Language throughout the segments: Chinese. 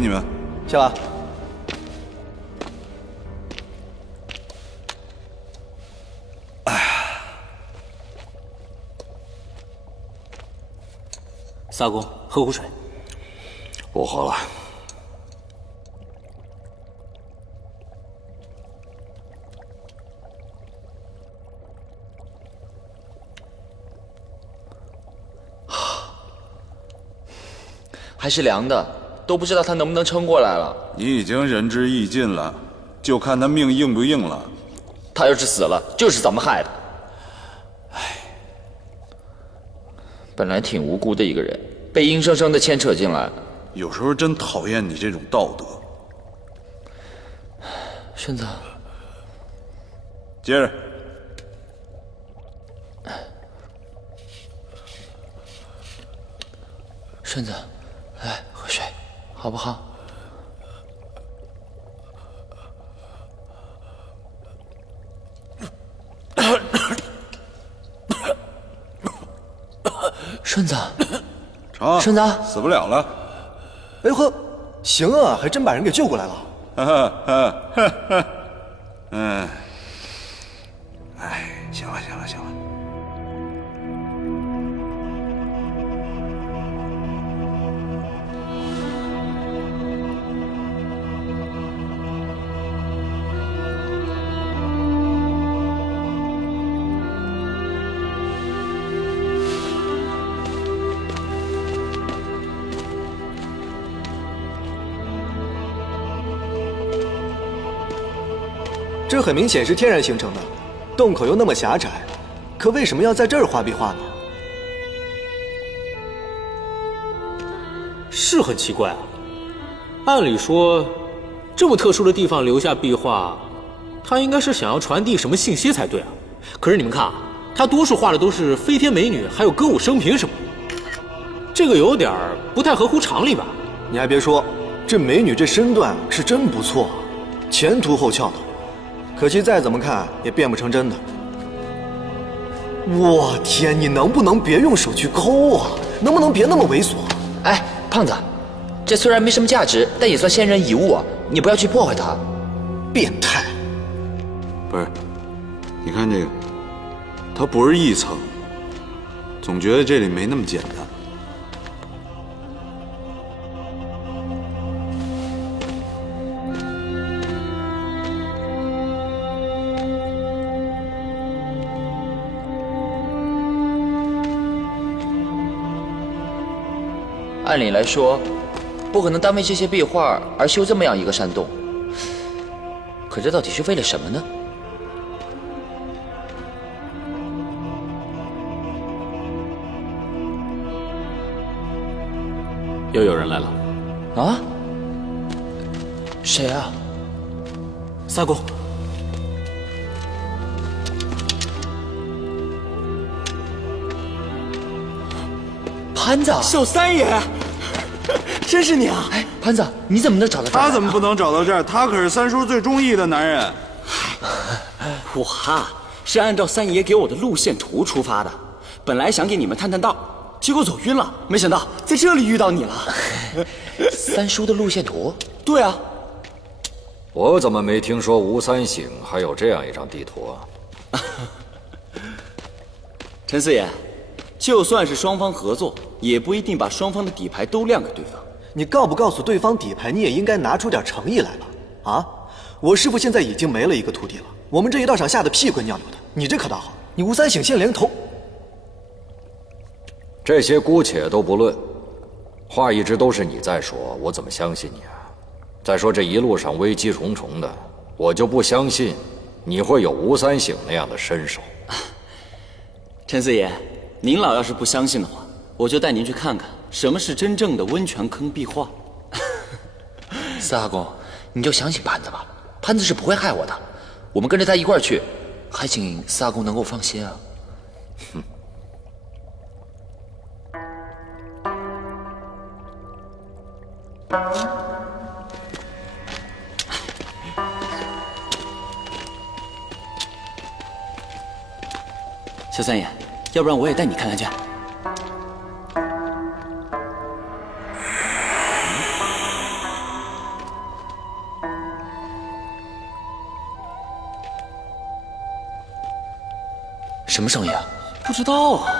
你们。谢了。哎呀，萨公，喝壶水。不喝了。还是凉的，都不知道他能不能撑过来了。你已经仁至义尽了，就看他命硬不硬了。他要是死了，就是咱们害的。唉，本来挺无辜的一个人，被硬生生的牵扯进来。有时候真讨厌你这种道德。顺子，接着。顺子，来喝水，好不好？顺子，成，顺子，死不了了。哎呵，行啊，还真把人给救过来了。哈哈哈哈哈。嗯，哎，行了行了行了。这很明显是天然形成的，洞口又那么狭窄，可为什么要在这儿画壁画呢？是很奇怪啊。按理说，这么特殊的地方留下壁画，他应该是想要传递什么信息才对啊。可是你们看啊，他多数画的都是飞天美女，还有歌舞升平什么的，这个有点不太合乎常理吧？你还别说，这美女这身段是真不错，前凸后翘的。可惜再怎么看也变不成真的。我天，你能不能别用手去抠啊？能不能别那么猥琐？哎，胖子，这虽然没什么价值，但也算先人遗物啊，你不要去破坏它。变态！不是，你看这个，它不是一层，总觉得这里没那么简单。按理来说，不可能单为这些壁画而修这么样一个山洞。可这到底是为了什么呢？又有人来了。啊？谁啊？萨公。潘子，小三爷，真是你啊！哎，潘子，你怎么能找到这儿？他怎么不能找到这儿？他可是三叔最中意的男人。我是按照三爷给我的路线图出发的，本来想给你们探探道，结果走晕了，没想到在这里遇到你了。三叔的路线图？对啊。我怎么没听说吴三省还有这样一张地图啊？陈四爷，就算是双方合作，也不一定把双方的底牌都亮给对方。你告不告诉对方底牌，你也应该拿出点诚意来吧？啊，我师父现在已经没了一个徒弟了，我们这一道上下的屁滚尿流的，你这可倒好，你吴三省现连头。这些姑且都不论，话一直都是你在说，我怎么相信你啊？再说这一路上危机重重的，我就不相信你会有吴三省那样的身手。陈四爷，您老要是不相信的话，我就带您去看看什么是真正的温泉坑壁画。四阿公，你就相信潘子吧，潘子是不会害我的，我们跟着他一块儿去，还请四阿公能够放心啊。哼。小三爷，要不然我也带你看看去。什么声音啊？不知道啊。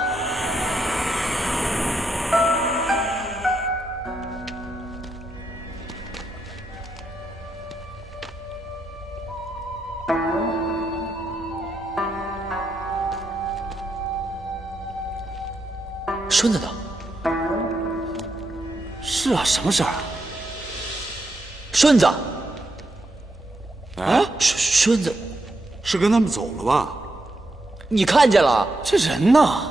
顺子呢？是啊，什么事儿啊？顺子，哎，顺子，是跟他们走了吧？你看见了？这人呢？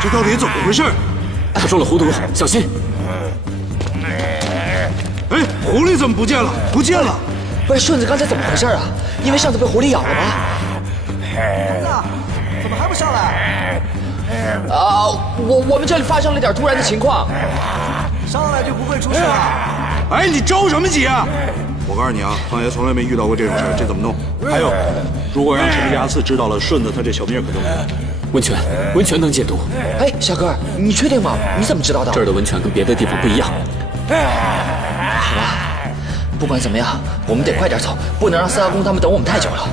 这到底怎么回事？他中了糊涂，小心！哎，狐狸怎么不见了？不见了！不是顺子刚才怎么回事啊？因为上次被狐狸咬了吗？怎么还不上来？啊，我们这里发生了点突然的情况。上来就不会出事了。哎，你着什么急啊？我告诉你啊，胖爷从来没遇到过这种事儿，这怎么弄？还有，如果让陈家四知道了，顺子他这小命可就没了。温泉能解毒。哎，小哥，你确定吗？你怎么知道的？这儿的温泉跟别的地方不一样。好吧，不管怎么样，我们得快点走，不能让四阿公他们等我们太久了。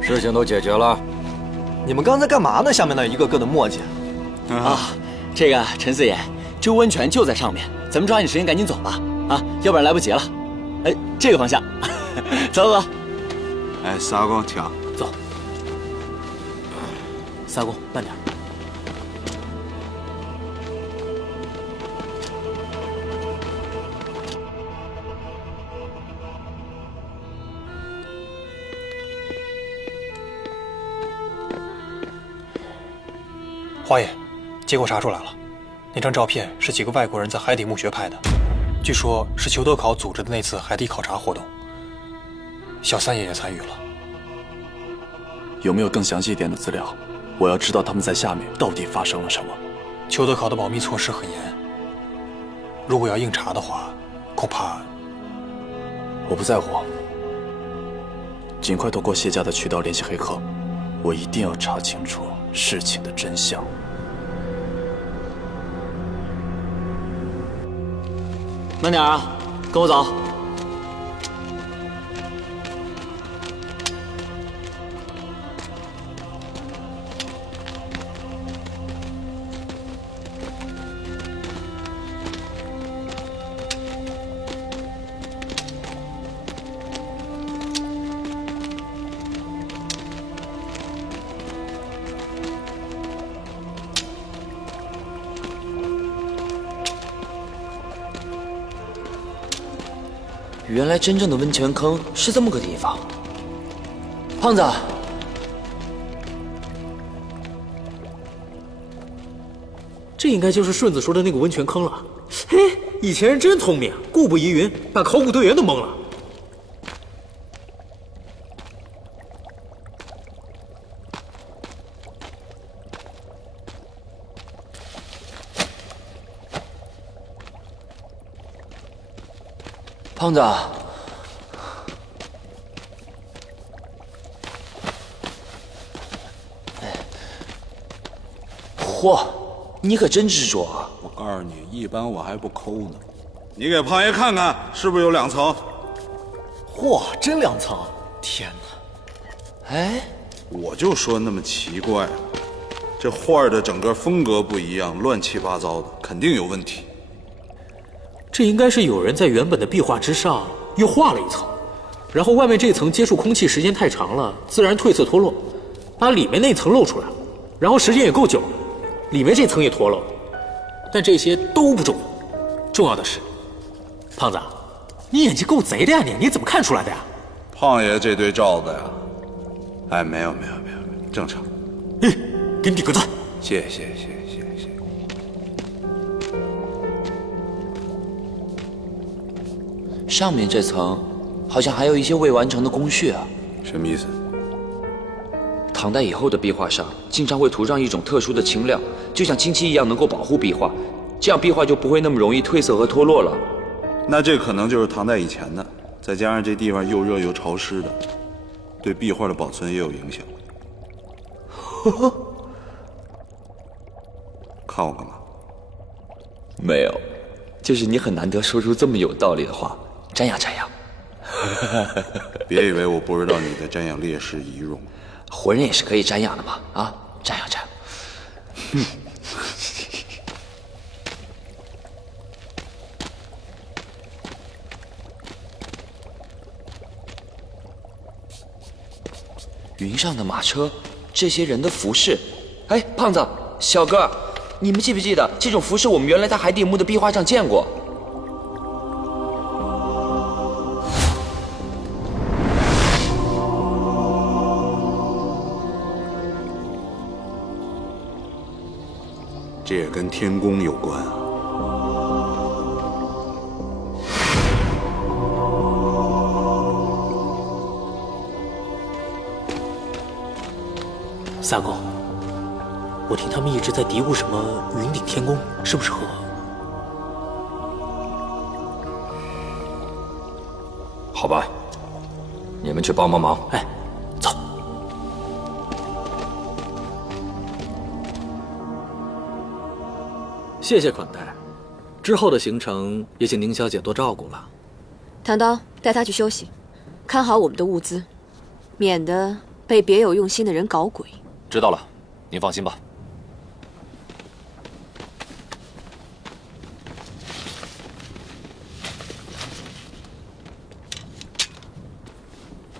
事情都解决了。你们刚才干嘛呢？下面那一个个的磨叽。啊，这个陈四爷，这温泉就在上面，咱们抓紧时间赶紧走吧，啊，要不然来不及了。哎，这个方向，走走走。哎，四阿公，请。走，四阿公，慢点。花爷，结果查出来了，那张照片是几个外国人在海底墓穴拍的，据说是裘德考组织的那次海底考察活动。小三爷也参与了。有没有更详细一点的资料？我要知道他们在下面到底发生了什么。裘德考的保密措施很严，如果要硬查的话，恐怕……我不在乎，尽快通过谢家的渠道联系黑客，我一定要查清楚事情的真相。慢点啊，跟我走。原来真正的温泉坑是这么个地方。胖子，这应该就是顺子说的那个温泉坑了。嘿，以前人真聪明，故不疑云，把考古队员都蒙了。胖子，嚯，你可真执着啊！我告诉你，一般我还不抠呢。你给胖爷看看，是不是有2层？嚯，真2层！天哪！哎，我就说那么奇怪，这画的整个风格不一样，乱七八糟的，肯定有问题。这应该是有人在原本的壁画之上又画了一层，然后外面这层接触空气时间太长了，自然褪色脱落，把里面那层露出来了，然后时间也够久了，里面这层也脱落了。但这些都不重要，重要的是，胖子，你眼睛够贼的呀你怎么看出来的呀？胖爷这堆罩子呀，哎，没有，正常。给你点个赞。谢谢。上面这层好像还有一些未完成的工序啊。什么意思？唐代以后的壁画上经常会涂上一种特殊的青料，就像清漆一样，能够保护壁画，这样壁画就不会那么容易褪色和脱落了。那这可能就是唐代以前的，再加上这地方又热又潮湿的，对壁画的保存也有影响。看我干嘛？没有，就是你很难得说出这么有道理的话，瞻仰瞻仰。别以为我不知道你在瞻仰烈士遗容。活人也是可以瞻仰的嘛，啊，瞻仰瞻仰。云上的马车，这些人的服饰，哎，胖子，小哥，你们记不记得这种服饰？我们原来在海底墓的壁画上见过。这也跟天宫有关啊。三公，我听他们一直在嘀咕什么云顶天宫，是不是和……好吧，你们去帮帮忙。哎，走。谢谢款待，之后的行程也请宁小姐多照顾了。唐刀，带他去休息，看好我们的物资，免得被别有用心的人搞鬼。知道了，您放心吧。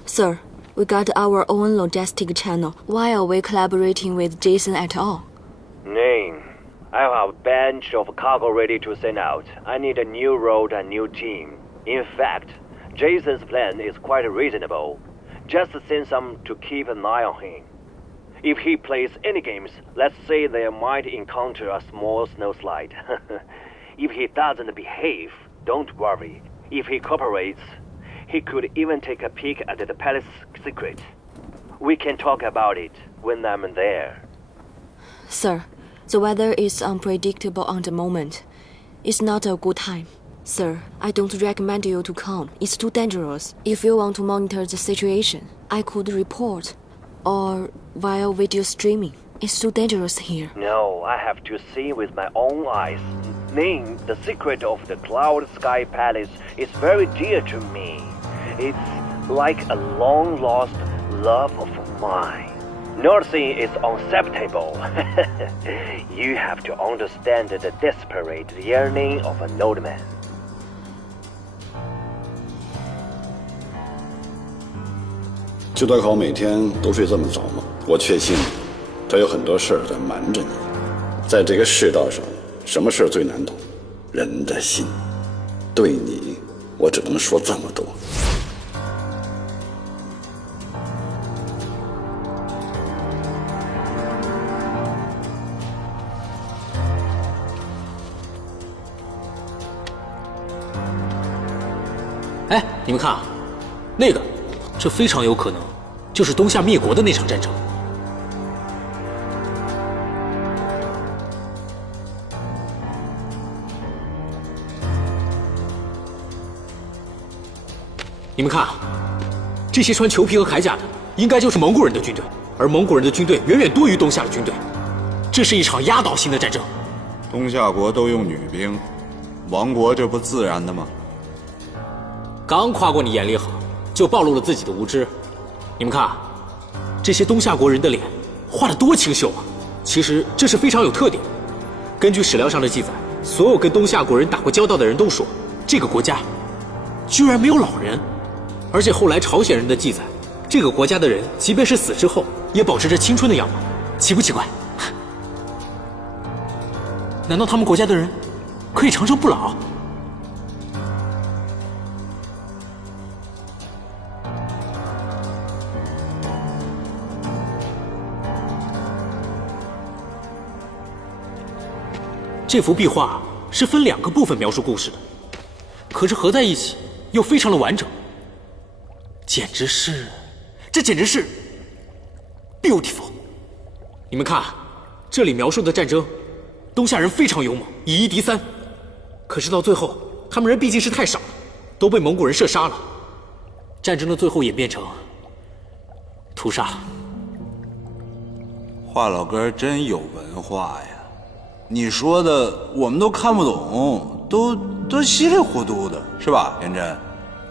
Sir, we got our own logistic channel. Why are we collaborating with Jason at all? Ning, I have a bunch of cargo ready to send out. I need a new road and new team. In fact, Jason's plan is quite reasonable. Just send some to keep an eye on him. If he plays any games, let's say they might encounter a small snowslide. If he doesn't behave, don't worry. If he cooperates, he could even take a peek at the palace secret. We can talk about it when I'm there. Sir, the weather is unpredictable on the moment. It's not a good time. Sir, I don't recommend you to come. It's too dangerous. If you want to monitor the situation, I could report. Or via video streaming. It's too dangerous here. No, I have to see with my own eyes. Ning, the secret of the Cloud Sky Palace is very dear to me. It's like a long-lost love of mine. Nothing is unacceptable. You have to understand the desperate yearning of an old man. 邱德考每天都睡这么早吗？我确信他有很多事儿在瞒着你。在这个世道上，什么事儿最难懂？人的心。对你，我只能说这么多。哎，你们看啊，那个，这非常有可能就是东夏灭国的那场战争。你们看啊，这些穿裘皮和铠甲的，应该就是蒙古人的军队，而蒙古人的军队远远多于东夏的军队，这是一场压倒性的战争。东夏国都用女兵，亡国这不自然的吗？刚夸过你眼力好，就暴露了自己的无知。你们看啊，这些东夏国人的脸画得多清秀啊！其实这是非常有特点。根据史料上的记载，所有跟东夏国人打过交道的人都说，这个国家居然没有老人。而且后来朝鲜人的记载，这个国家的人即便是死之后，也保持着青春的样貌，奇不奇怪？难道他们国家的人可以长生不老？这幅壁画是分2个部分描述故事的，可是合在一起又非常的完整，这简直是 beautiful。你们看，这里描述的战争，东夏人非常勇猛，以一敌三，可是到最后，他们人毕竟是太少了，都被蒙古人射杀了。战争的最后演变成屠杀。华老哥真有文化呀！你说的我们都看不懂，都稀里糊涂的，是吧？颜真，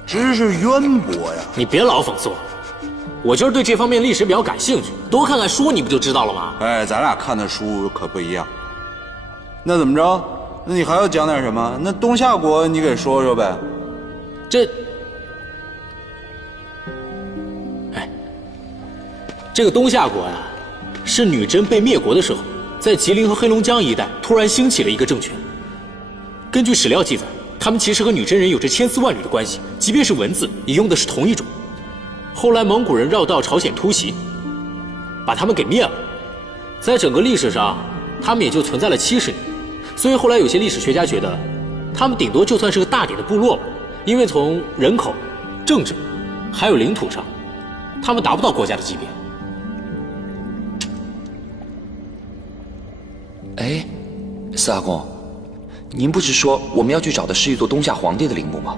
知识渊博呀！你别老讽刺我，我就是对这方面历史比较感兴趣，多看看书你不就知道了吗？哎，咱俩看的书可不一样。那怎么着？那你还要讲点什么？那东夏国你给说说呗。这个东夏国呀，是女真被灭国的时候，在吉林和黑龙江一带突然兴起了一个政权。根据史料记载，他们其实和女真人有着千丝万缕的关系，即便是文字也用的是同一种。后来蒙古人绕道朝鲜突袭，把他们给灭了。在整个历史上，他们也就存在了70年。所以后来有些历史学家觉得，他们顶多就算是个大点的部落了，因为从人口、政治还有领土上，他们达不到国家的级别。哎，四阿公，您不是说我们要去找的是一座东夏皇帝的陵墓吗？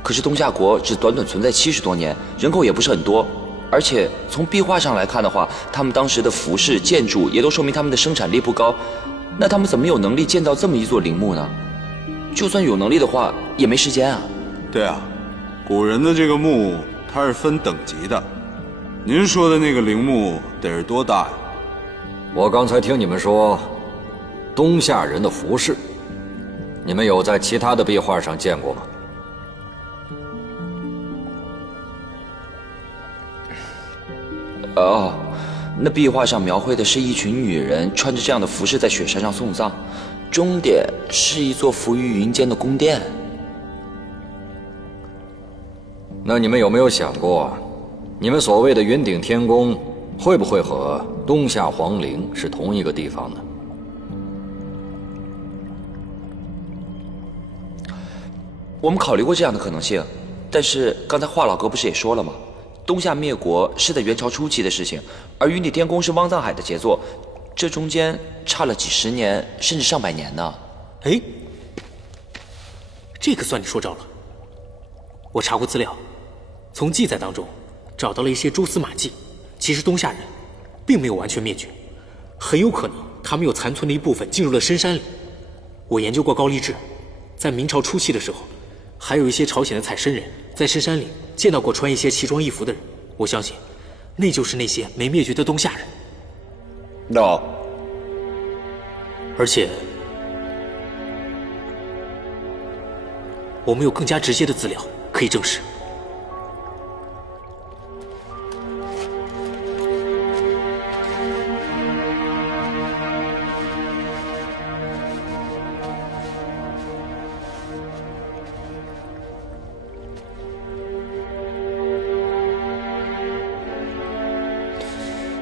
可是东夏国只短短存在70多年，人口也不是很多，而且从壁画上来看的话，他们当时的服饰、建筑也都说明他们的生产力不高。那他们怎么有能力建造这么一座陵墓呢？就算有能力的话，也没时间啊。对啊，古人的这个墓它是分等级的。您说的那个陵墓得是多大呀？我刚才听你们说东夏人的服饰，你们有在其他的壁画上见过吗？哦，那壁画上描绘的是一群女人穿着这样的服饰在雪山上送葬，终点是一座浮于云间的宫殿。那你们有没有想过，你们所谓的云顶天宫会不会和东夏皇陵是同一个地方呢？我们考虑过这样的可能性，但是刚才华老哥不是也说了吗？东夏灭国是在元朝初期的事情，而云顶天宫是汪藏海的杰作，这中间差了几十年，甚至上百年呢。哎，这可算你说着了。我查过资料，从记载当中找到了一些蛛丝马迹。其实东夏人并没有完全灭绝，很有可能他们有残存的一部分进入了深山里。我研究过高丽志，在明朝初期的时候，还有一些朝鲜的采参人在深山里见到过穿一些奇装异服的人。我相信，那就是那些没灭绝的东夏人。而且，我们有更加直接的资料可以证实。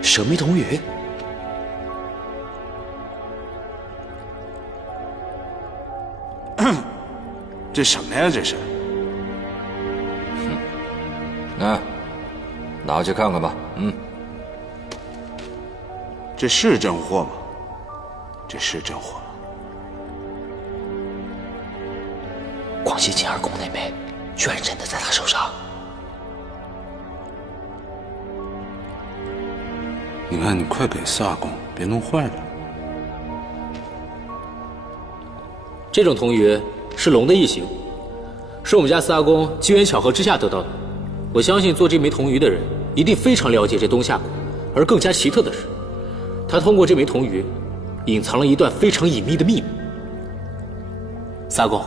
舍密童语，这什么呀？这是？拿去看看吧。这是真货吗？这是真货吗？广西金耳宫那枚，居然真的在他手上。你看，你快给四阿公，别弄坏了。这种铜鱼是龙的异形，是我们家四阿公机缘巧合之下得到的。我相信做这枚铜鱼的人一定非常了解这东夏国，而更加奇特的是，他通过这枚铜鱼隐藏了一段非常隐秘的秘密。四阿公，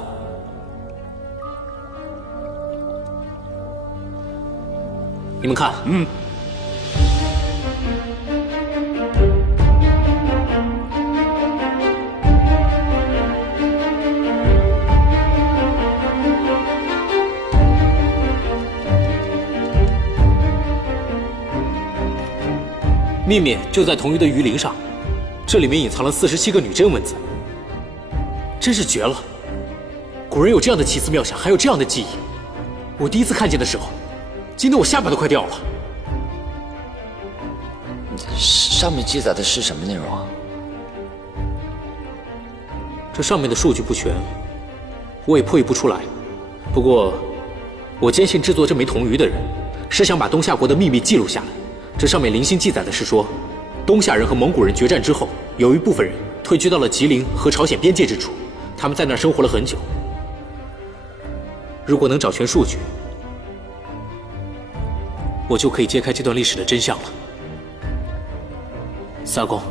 你们看，秘密就在铜鱼的鱼鳞上，这里面隐藏了47个女真文字，真是绝了！古人有这样的奇思妙想，还有这样的技艺，我第一次看见的时候，惊得我下巴都快掉了。上面记载的是什么内容啊？这上面的数据不全，我也破译不出来。不过，我坚信制作这枚铜鱼的人是想把东夏国的秘密记录下来。这上面零星记载的是说，东夏人和蒙古人决战之后，有一部分人退居到了吉林和朝鲜边界之处，他们在那儿生活了很久。如果能找全数据，我就可以揭开这段历史的真相了。萨公，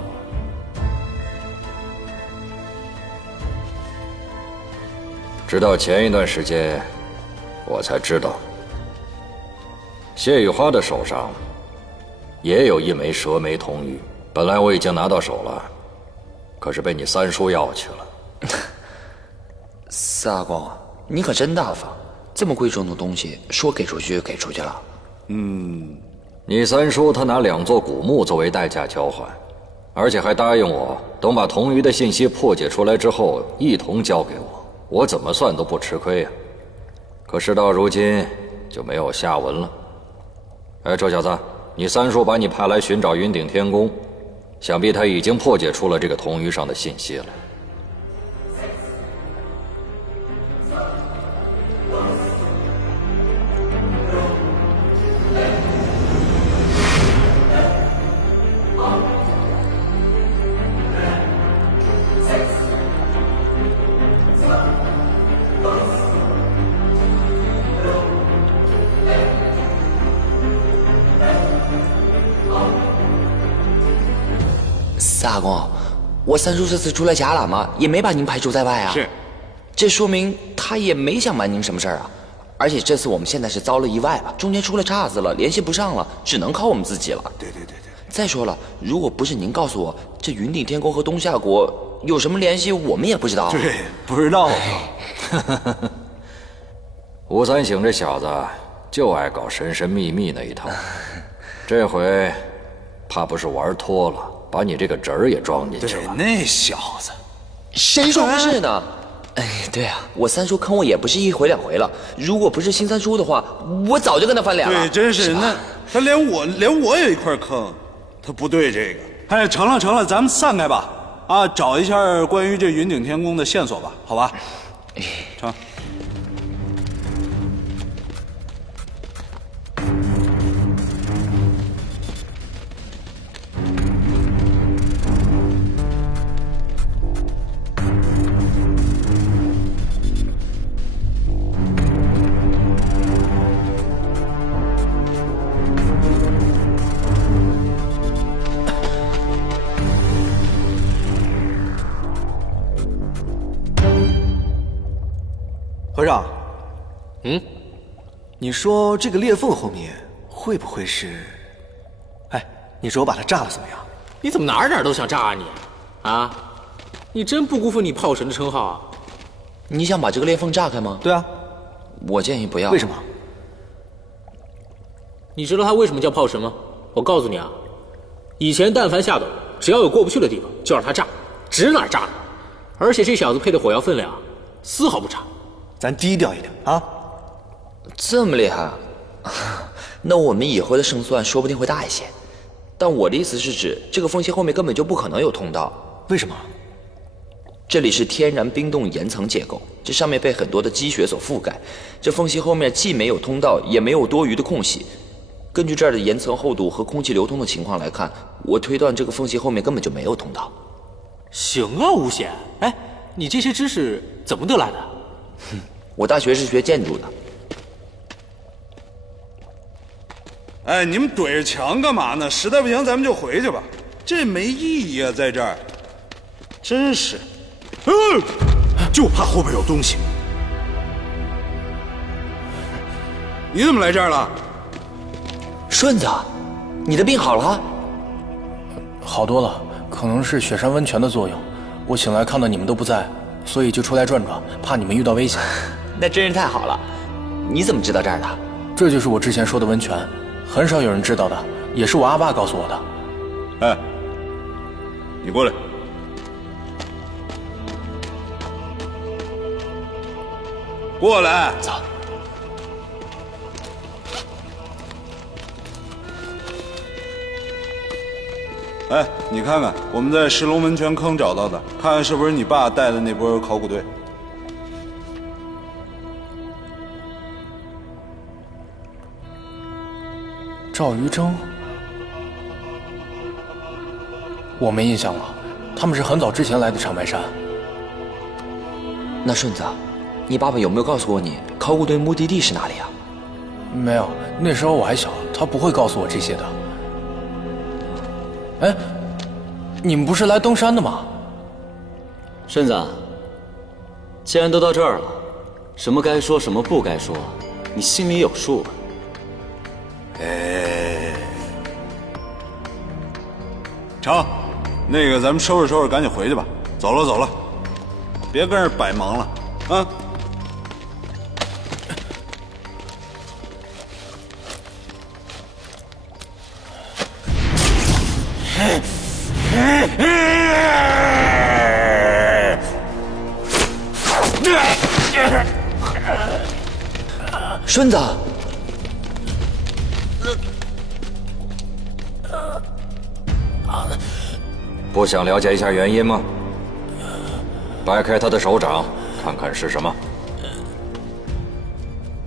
直到前一段时间，我才知道，谢雨花的手上也有一枚蛇眉铜玉。本来我已经拿到手了，可是被你三叔要去了。四阿公，你可真大方，这么贵重的东西，说给出去就给出去了。你三叔他拿2座古墓作为代价交换，而且还答应我，等把铜鱼的信息破解出来之后，一同交给我。我怎么算都不吃亏呀。可事到如今，就没有下文了。哎，臭小子，你三叔把你派来寻找云顶天宫，想必他已经破解出了这个铜鱼上的信息了。四阿公，我三叔这次出来假喇嘛，也没把您排除在外啊。是，这说明他也没想瞒您什么事儿啊。而且这次我们现在是遭了意外了，中间出了岔子了，联系不上了，只能靠我们自己了。对。再说了，如果不是您告诉我这云顶天宫和东夏国有什么联系，我们也不知道。对，不知道。吴三省这小子就爱搞神神秘秘那一套，这回怕不是玩脱了，把你这个侄儿也装进去了。对，那小子，谁说不是呢？哎，对啊，我三叔坑我也不是1回2回了。如果不是新三叔的话，我早就跟他翻脸了。对，真是那他连我也一块坑，他不对这个。哎，成了，咱们散开吧。啊，找一下关于这云顶天宫的线索吧，好吧？成。和尚，你说这个裂缝后面会不会是？哎，你说我把它炸了怎么样？你怎么哪儿都想炸啊你？啊，你真不辜负你炮神的称号啊！你想把这个裂缝炸开吗？对啊，我建议不要。为什么？你知道他为什么叫炮神吗？我告诉你啊，以前但凡下斗，只要有过不去的地方，就让他炸，指哪儿炸哪儿。而且这小子配的火药分量丝毫不差。咱低调一点啊！这么厉害啊？那我们以后的胜算说不定会大一些。但我的意思是指，这个缝隙后面根本就不可能有通道。为什么？这里是天然冰冻岩层结构，这上面被很多的积雪所覆盖。这缝隙后面既没有通道，也没有多余的空隙。根据这儿的岩层厚度和空气流通的情况来看，我推断这个缝隙后面根本就没有通道。行啊，吴显，哎，你这些知识怎么得来的？我大学是学建筑的。哎，你们怼着墙干嘛呢？实在不行，咱们就回去吧，这没意义啊，在这儿，真是，就怕后边有东西。你怎么来这儿了？顺子，你的病好了？好多了，可能是雪山温泉的作用。我醒来看到你们都不在，所以就出来转转，怕你们遇到危险。那真是太好了。你怎么知道这儿的？这就是我之前说的温泉，很少有人知道的，也是我阿爸告诉我的。哎，你过来。过来。走。哎，你看看，我们在石龙温泉坑找到的，看看是不是你爸带的那波考古队。赵于征，我没印象了，他们是很早之前来的长白山。那顺子，你爸爸有没有告诉过你考古队目的地是哪里啊？没有，那时候我还小，他不会告诉我这些的。哎，你们不是来登山的吗？顺子，既然都到这儿了，什么该说什么不该说，你心里有数吧？哎，成，那个咱们收拾收拾，赶紧回去吧。走了走了，别跟这儿摆忙了啊！顺子，不想了解一下原因吗？掰开他的手掌，看看是什么。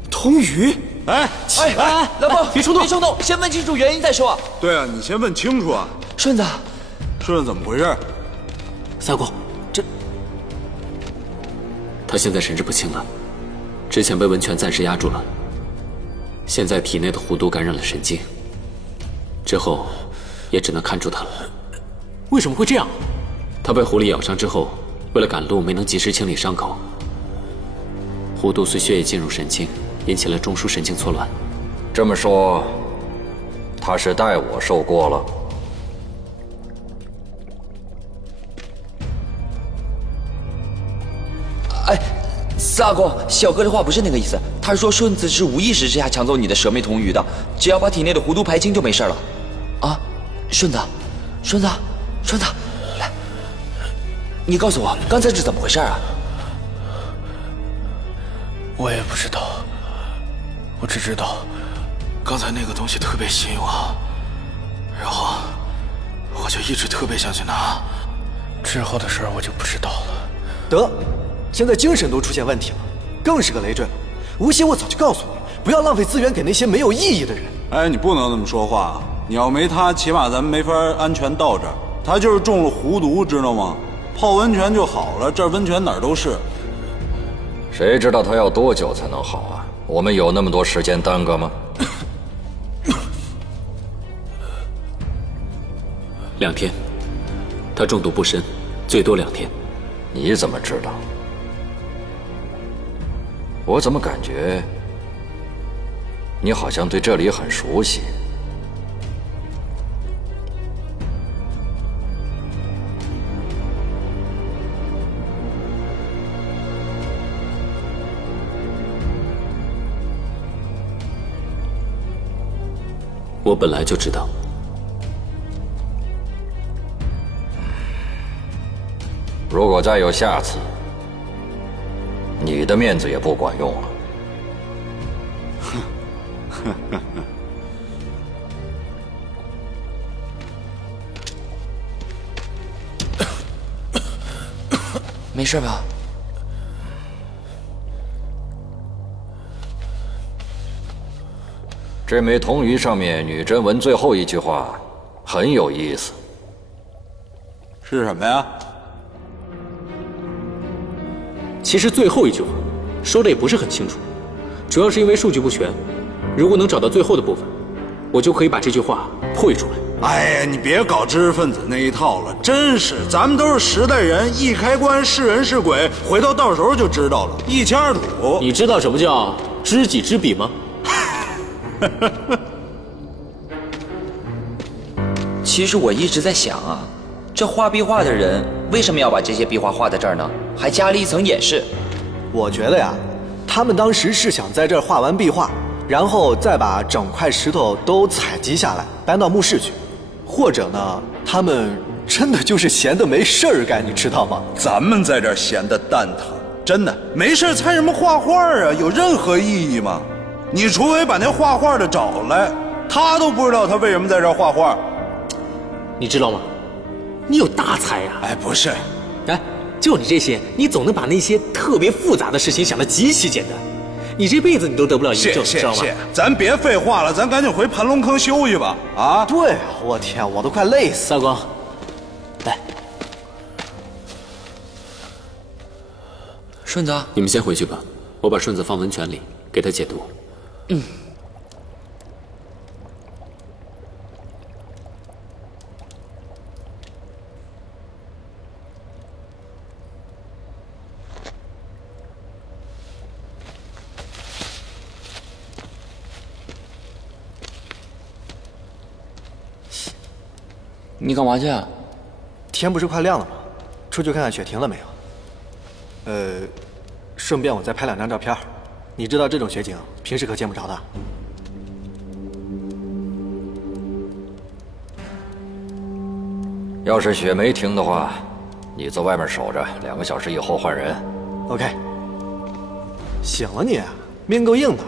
童宇，哎，老婆，别冲动，别冲动，先问清楚原因再说。对啊，你先问清楚啊。顺子，顺子怎么回事？三公，他现在神志不清了，之前被温泉暂时压住了，现在体内的狐毒感染了神经，之后也只能看住他了。为什么会这样？他被狐狸咬伤之后，为了赶路没能及时清理伤口，狐毒随血液进入神经，引起了中枢神经错乱。这么说，他是代我受过了。哎，四阿公，小哥的话不是那个意思，他是说顺子是无意识之下抢走你的蛇魅童鱼的，只要把体内的狐毒排清就没事了。啊，顺子，来，你告诉我刚才是怎么回事啊？我也不知道，我只知道刚才那个东西特别吸引我，然后我就一直特别想去拿，之后的事儿我就不知道了。得，现在精神都出现问题了，更是个累赘。无锡，我早就告诉你，不要浪费资源给那些没有意义的人。哎，你不能这么说话啊！你要没他，起码咱们没法安全到这儿。他就是中了狐毒，知道吗？泡温泉就好了，这儿温泉哪儿都是。谁知道他要多久才能好啊？我们有那么多时间耽搁吗？2天，他中毒不深，最多2天。你怎么知道？我怎么感觉你好像对这里很熟悉？我本来就知道。如果再有下次，你的面子也不管用了。没事吧？这枚铜鱼上面女真文最后一句话很有意思。是什么呀？其实最后一句话说的也不是很清楚，主要是因为数据不全。如果能找到最后的部分，我就可以把这句话破译出来。哎呀，你别搞知识分子那一套了，真是，咱们都是时代人，一开关是人是鬼，回头到时候就知道了，一清二楚。你知道什么叫知己知彼吗？其实我一直在想啊，这画壁画的人为什么要把这些壁画画在这儿呢？还加了一层掩饰。我觉得呀，他们当时是想在这儿画完壁画，然后再把整块石头都采集下来搬到墓室去，或者呢，他们真的就是闲得没事儿干，你知道吗？咱们在这儿闲得蛋疼，真的没事猜什么画画啊？有任何意义吗？你除非把那画画的找来，他都不知道他为什么在这儿画画。你知道吗？你有大才呀！哎，不是，哎，就你这些，你总能把那些特别复杂的事情想得极其简单。你这辈子你都得不了一证，知道吗？咱别废话了，咱赶紧回盘龙坑休息吧。啊，对，我天，我都快累死了。大光，来，顺子，你们先回去吧，我把顺子放温泉里，给他解毒。嗯。你干嘛去啊？天不是快亮了吗？出去看看雪停了没有。顺便我再拍2张照片。你知道这种雪景平时可见不着的。要是雪没停的话，你在外面守着，2个小时以后换人。OK。醒了你，命够硬的。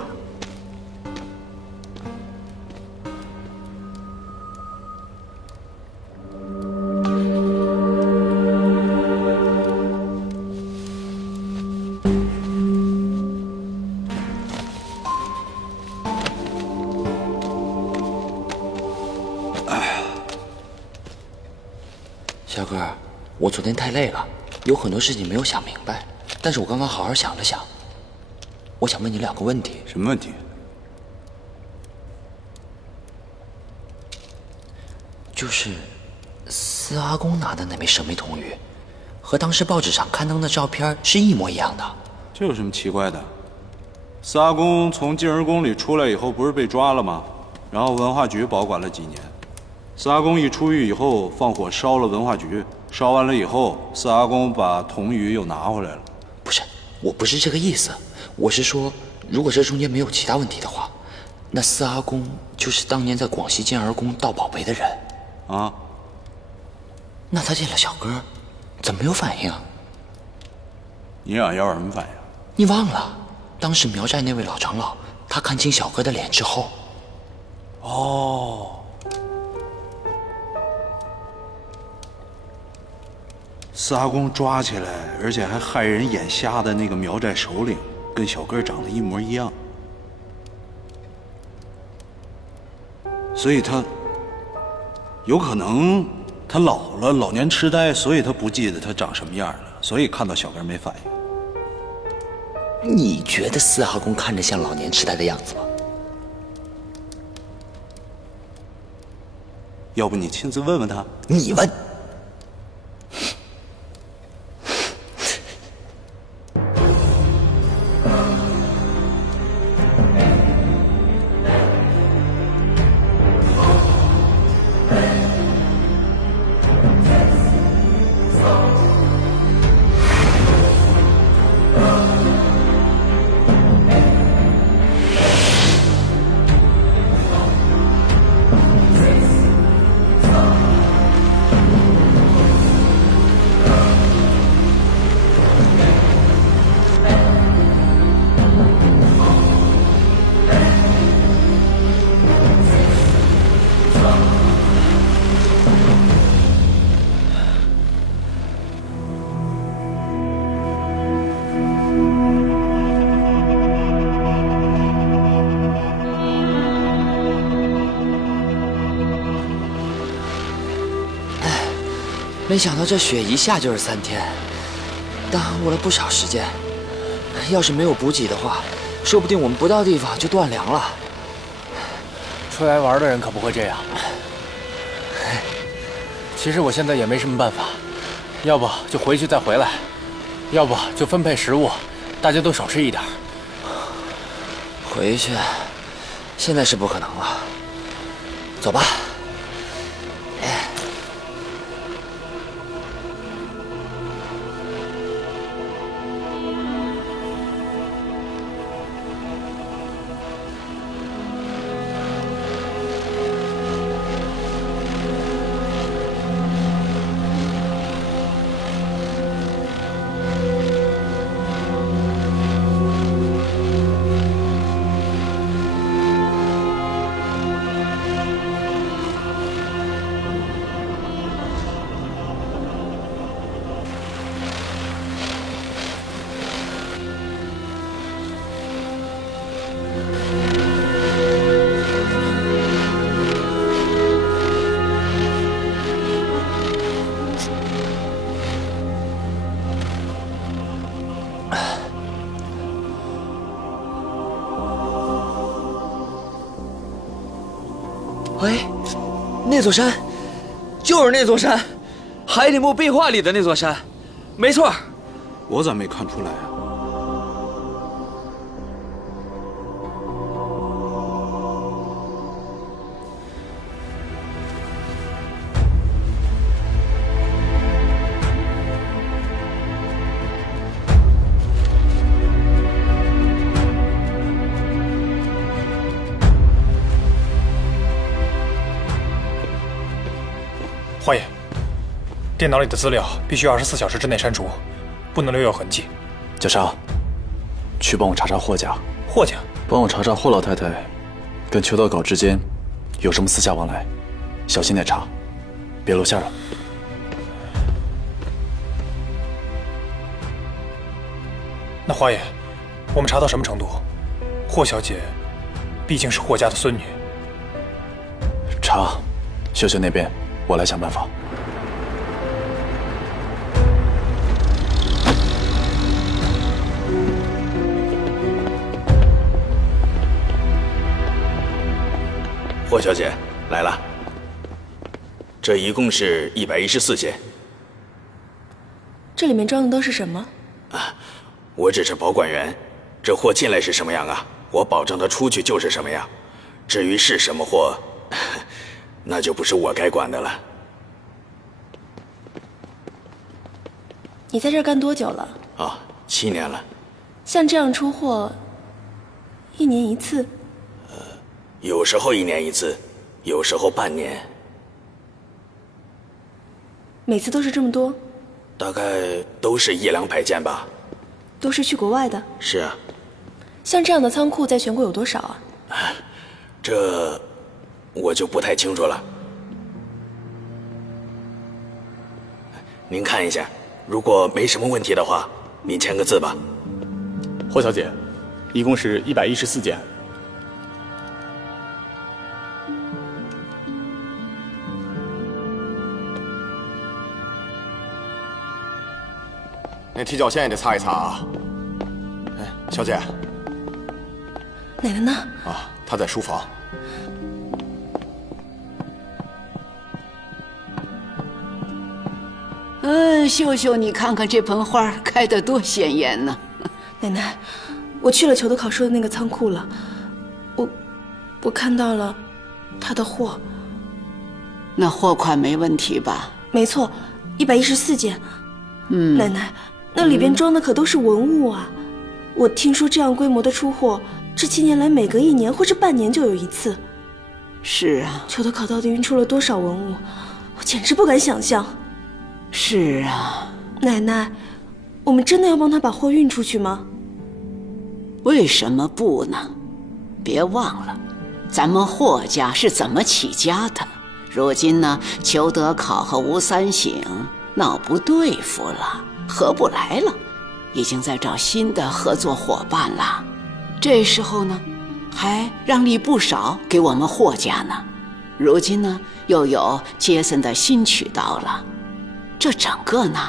小哥，我昨天太累了，有很多事情没有想明白。但是我刚刚好好想了想，我想问你2个问题。什么问题？就是司阿公拿的那枚神秘铜鱼，和当时报纸上刊登的照片是一模一样的。这有什么奇怪的？司阿公从静儿宫里出来以后，不是被抓了吗？然后文化局保管了几年。司阿公一出狱以后，放火烧了文化局，烧完了以后，司阿公把铜鱼又拿回来了。不是，我不是这个意思，我是说，如果这中间没有其他问题的话，那司阿公就是当年在广西建儿宫盗宝贝的人啊。那他见了小哥，怎么没有反应？你想要什么反应？你忘了，当时苗寨那位老长老，他看清小哥的脸之后，哦。司阿公抓起来，而且还害人眼瞎的那个苗寨首领，跟小哥长得一模一样，所以他有可能他老了，老年痴呆，所以他不记得他长什么样了，所以看到小哥没反应。你觉得司阿公看着像老年痴呆的样子吗？要不你亲自问问他？你问。没想到这雪一下就是3天，耽误了不少时间。要是没有补给的话，说不定我们不到地方就断粮了。出来玩的人可不会这样。其实我现在也没什么办法，要不就回去再回来，要不就分配食物，大家都少吃一点。回去，现在是不可能了。走吧。喂，那座山，就是那座山，海底墓壁画里的那座山，没错。我咋没看出来啊？花爷，电脑里的资料必须24小时之内删除，不能留有痕迹。小沙，去帮我查查霍家。霍家，帮我查查霍老太太跟裘德考之间有什么私下往来，小心点查，别露馅了。那花爷，我们查到什么程度？霍小姐毕竟是霍家的孙女。查，秀秀那边我来想办法。霍小姐来了，这一共是114件。这里面装的都是什么？我只是保管员，这货进来是什么样啊，我保证它出去就是什么样。至于是什么货，那就不是我该管的了。你在这儿干多久了？7年了。像这样出货，1年1次？有时候1年1次，有时候半年。每次都是这么多？大概都是100-200件吧。都是去国外的？是啊。像这样的仓库在全国有多少啊？这我就不太清楚了。您看一下，如果没什么问题的话，您签个字吧。霍小姐，一共是114件。那踢脚线也得擦一擦啊。哎，小姐。奶奶呢？啊，她在书房。秀秀，你看看这盆花开得多鲜艳呢！奶奶，我去了裘德考说的那个仓库了，我看到了他的货。那货款没问题吧？没错，114件。奶奶，那里边装的可都是文物啊！我听说这样规模的出货，这7年来每隔1年或是半年就有一次。是啊，裘德考到底运出了多少文物，我简直不敢想象。是啊，奶奶，我们真的要帮他把货运出去吗？为什么不呢？别忘了，咱们霍家是怎么起家的。如今呢，裘德考和吴三省闹不对付了，合不来了，已经在找新的合作伙伴了。这时候呢，还让利不少给我们霍家呢。如今呢，又有杰森的新渠道了。这整个呢，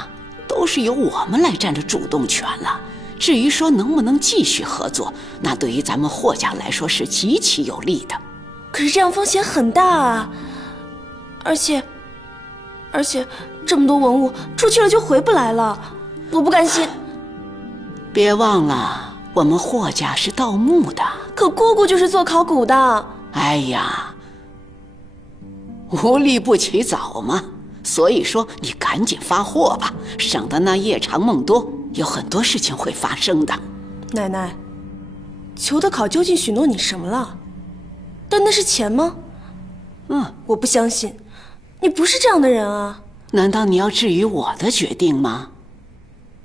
都是由我们来占着主动权了。至于说能不能继续合作，那对于咱们霍家来说是极其有利的。可是这样风险很大啊，而且这么多文物出去了就回不来了，我不甘心。别忘了，我们霍家是盗墓的，可姑姑就是做考古的。哎呀，无利不起早嘛。所以说，你赶紧发货吧，省得那夜长梦多，有很多事情会发生的。奶奶，裘德考究竟许诺你什么了？但那是钱吗？我不相信，你不是这样的人啊！难道你要质疑我的决定吗？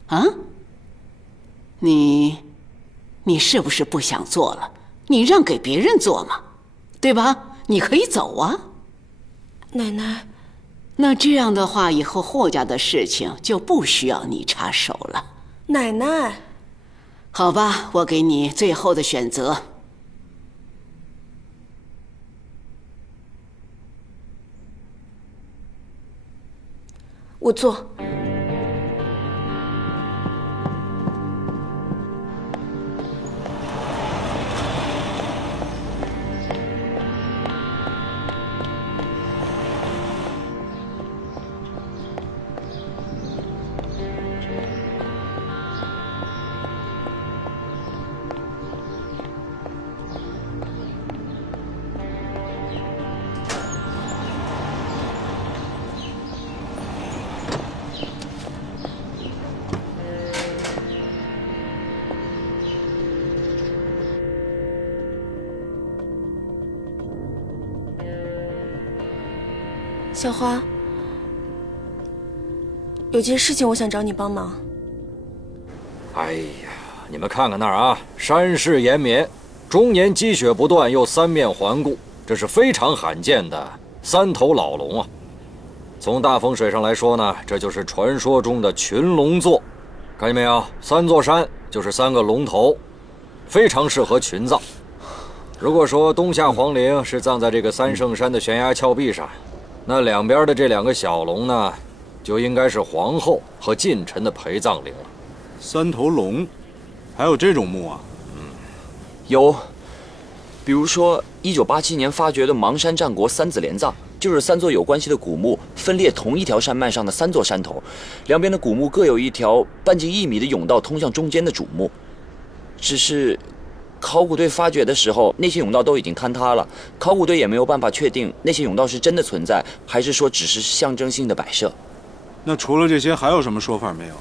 啊？你是不是不想做了？你让给别人做嘛，对吧？你可以走啊。奶奶。那这样的话，以后霍家的事情就不需要你插手了。奶奶，好吧，我给你最后的选择。我做。小花，有件事情我想找你帮忙。哎呀，你们看看那儿啊，山势延绵，终年积雪不断，又三面环顾，这是非常罕见的三头老龙啊。从大风水上来说呢，这就是传说中的群龙座。看见没有，3座山就是3个龙头，非常适合群葬。如果说东夏皇陵是葬在这个三圣山的悬崖峭壁上，那两边的这2个小龙呢，就应该是皇后和近臣的陪葬陵了。3头龙，还有这种墓啊？有，比如说1987年发掘的邙山战国3子连葬，就是3座有关系的古墓分列同一条山脉上的3座山头，两边的古墓各有一条半径1米的甬道通向中间的主墓。只是考古队发掘的时候，那些甬道都已经坍塌了，考古队也没有办法确定那些甬道是真的存在，还是说只是象征性的摆设。那除了这些，还有什么说法没有？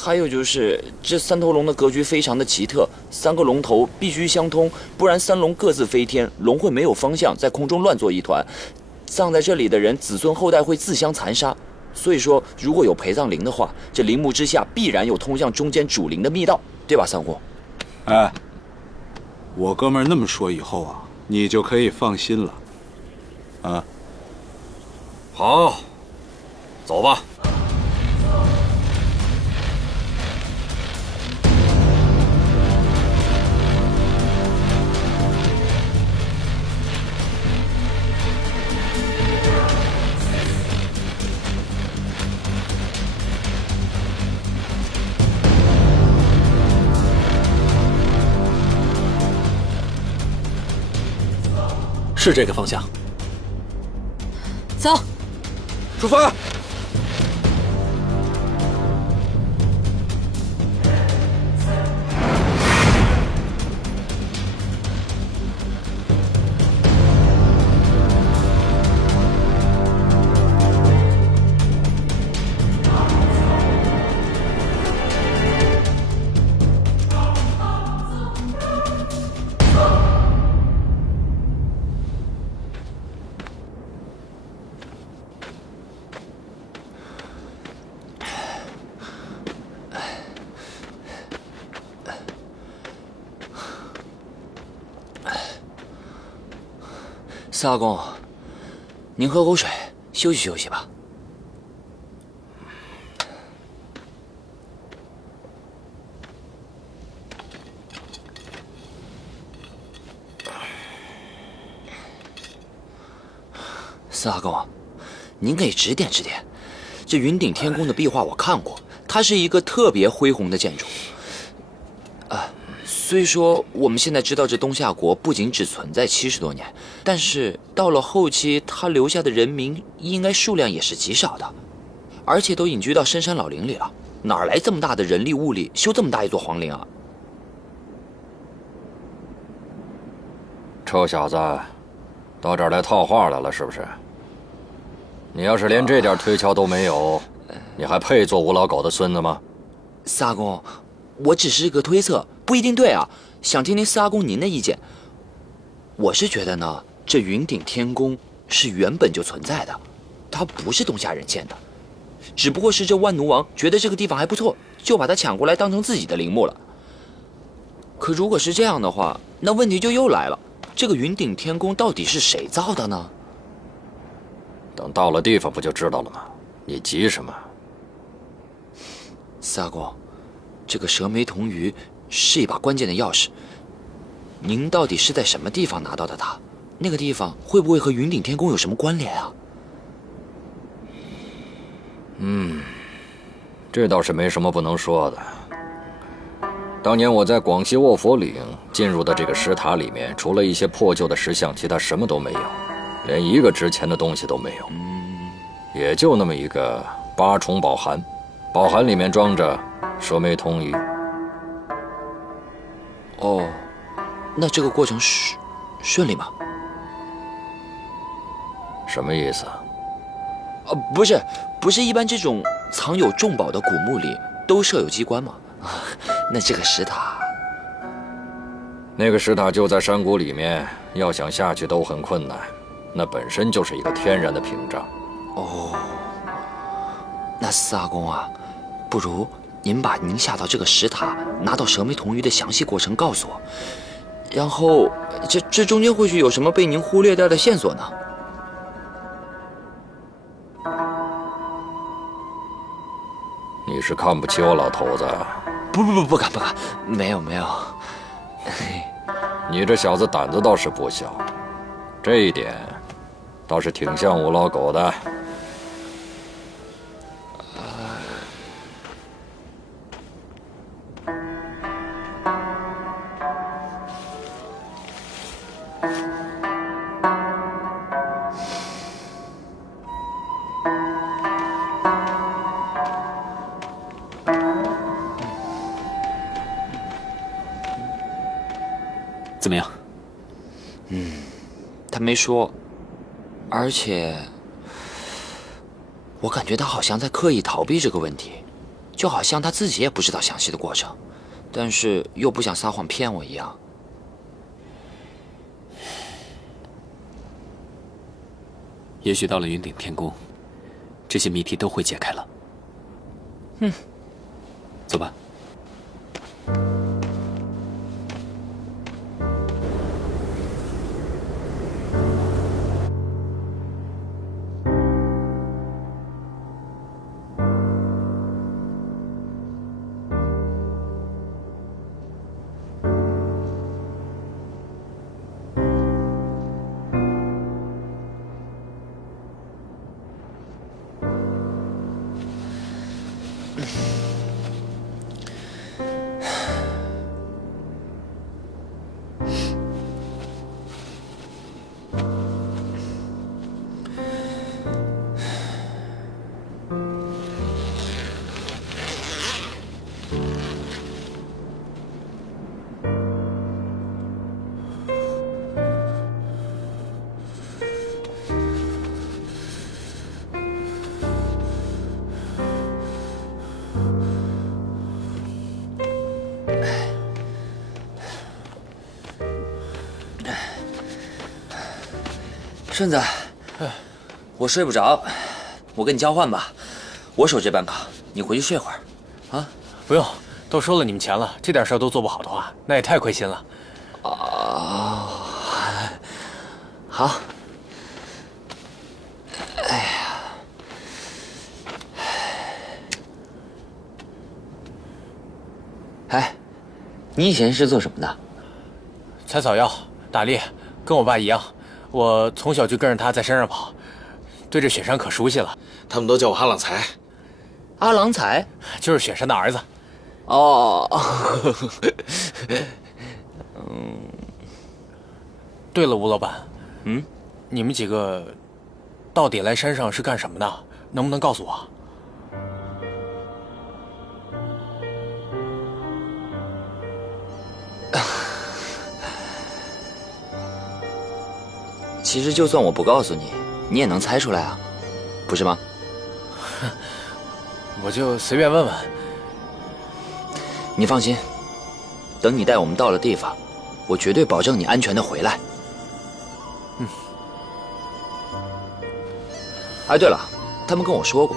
还有就是这3头龙的格局非常的奇特，3个龙头必须相通，不然3龙各自飞天，龙会没有方向，在空中乱作一团。葬在这里的人子孙后代会自相残杀，所以说如果有陪葬陵的话，这陵墓之下必然有通向中间主陵的密道，对吧，三公？哎，我哥们儿那么说以后啊，你就可以放心了。啊，好，走吧。是这个方向。走，出发。四阿公，您喝口水，休息休息吧。四阿公，您可以指点指点。这云顶天宫的壁画我看过，它是一个特别恢宏的建筑。虽说我们现在知道这东夏国不仅只存在70多年，但是到了后期，它留下的人民应该数量也是极少的，而且都隐居到深山老林里了，哪来这么大的人力物力修这么大一座皇陵啊？臭小子，到这儿来套话来了是不是？你要是连这点推敲都没有，你还配做吴老狗的孙子吗？四阿公，我只是个推测，不一定对啊，想听听四阿公您的意见。我是觉得呢，这云顶天宫是原本就存在的，它不是东夏人建的，只不过是这万奴王觉得这个地方还不错，就把它抢过来当成自己的陵墓了。可如果是这样的话，那问题就又来了，这个云顶天宫到底是谁造的呢？等到了地方不就知道了吗？你急什么？四阿公，这个蛇眉铜鱼是一把关键的钥匙。您到底是在什么地方拿到的它？那个地方会不会和云顶天宫有什么关联啊？这倒是没什么不能说的。当年我在广西卧佛岭进入的这个石塔里面，除了一些破旧的石像，其他什么都没有，连一个值钱的东西都没有。也就那么一个8重宝函，宝函里面装着蛇眉铜鱼。哦，那这个过程顺利吗？什么意思？不是一般这种藏有重宝的古墓里都设有机关吗？那这个石塔，那个石塔就在山谷里面，要想下去都很困难，那本身就是一个天然的屏障。哦，那四阿公啊，不如您把您下到这个石塔、拿到蛇眉铜鱼的详细过程告诉我，然后这中间或许有什么被您忽略掉的线索呢？你是看不起我老头子？不敢，没有。你这小子胆子倒是不小，这一点倒是挺像吴老狗的。怎么样？他没说，而且我感觉他好像在刻意逃避这个问题，就好像他自己也不知道详细的过程，但是又不想撒谎骗我一样。也许到了云顶天宫，这些谜题都会解开了。走吧。顺子，我睡不着，我跟你交换吧，我守这半岗，你回去睡会儿，啊？不用，都收了你们钱了，这点事儿都做不好的话，那也太亏心了。好。哎，你以前是做什么的？采草药、打猎，跟我爸一样。我从小就跟着他在山上跑，对这雪山可熟悉了。他们都叫我阿朗才。阿郎才就是雪山的儿子。哦。对了，吴老板，你们几个到底来山上是干什么的？能不能告诉我？其实就算我不告诉你，你也能猜出来啊，不是吗？我就随便问问。你放心，等你带我们到了地方，我绝对保证你安全的回来。哎，对了，他们跟我说过，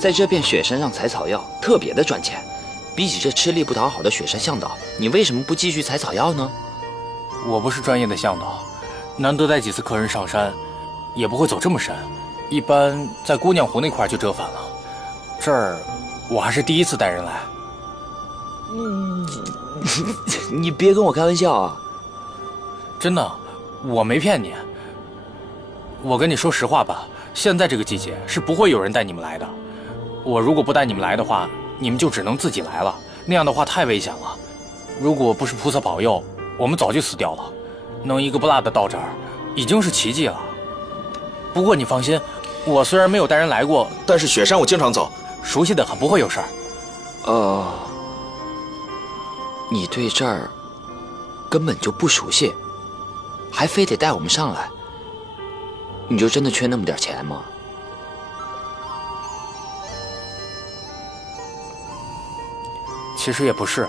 在这片雪山上采草药特别的赚钱，比起这吃力不讨好的雪山向导，你为什么不继续采草药呢？我不是专业的向导，难得带几次客人上山，也不会走这么深，一般在姑娘湖那块就折返了。这儿我还是第一次带人来。你别跟我开玩笑啊！真的，我没骗你。我跟你说实话吧，现在这个季节是不会有人带你们来的。我如果不带你们来的话，你们就只能自己来了，那样的话太危险了。如果不是菩萨保佑，我们早就死掉了。能一个不落的到这儿，已经是奇迹了。不过你放心，我虽然没有带人来过，但是雪山我经常走，熟悉的很，不会有事儿。你对这儿根本就不熟悉，还非得带我们上来，你就真的缺那么点钱吗？其实也不是，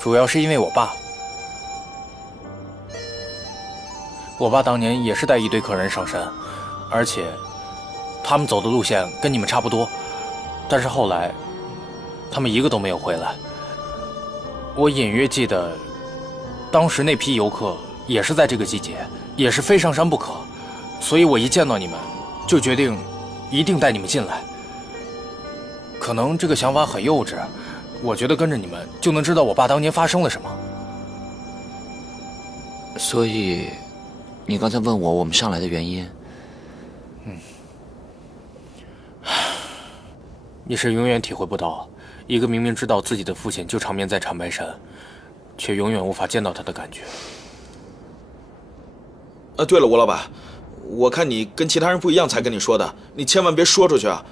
主要是因为我爸。我爸当年也是带一堆客人上山，而且他们走的路线跟你们差不多，但是后来，他们一个都没有回来。我隐约记得，当时那批游客也是在这个季节，也是非上山不可，所以我一见到你们，就决定一定带你们进来。可能这个想法很幼稚，我觉得跟着你们就能知道我爸当年发生了什么。所以，你刚才问我们上来的原因？你是永远体会不到，一个明明知道自己的父亲就长眠在长白山，却永远无法见到他的感觉。对了，吴老板，我看你跟其他人不一样，才跟你说的，你千万别说出去啊，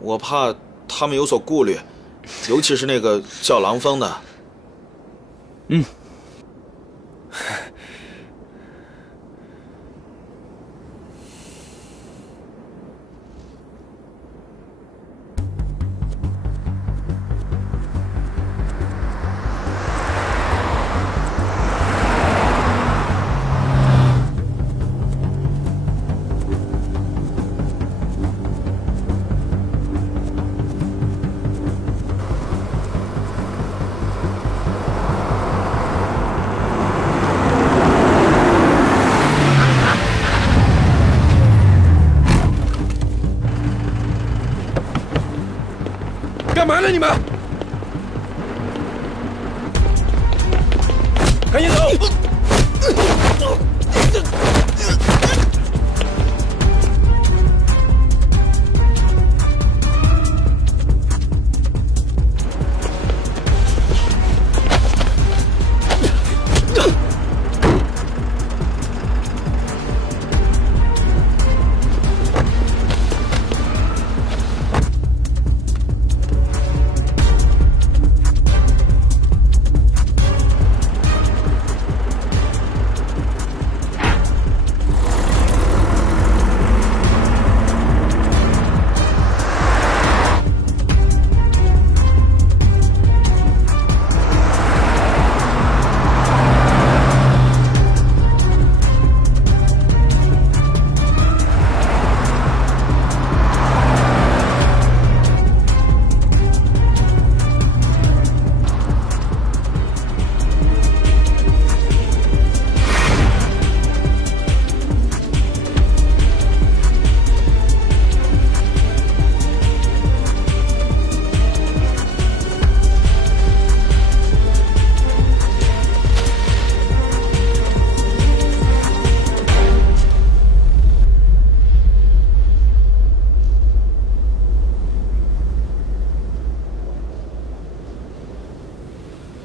我怕他们有所顾虑，尤其是那个叫郎峰的。干嘛呢你们？赶紧走！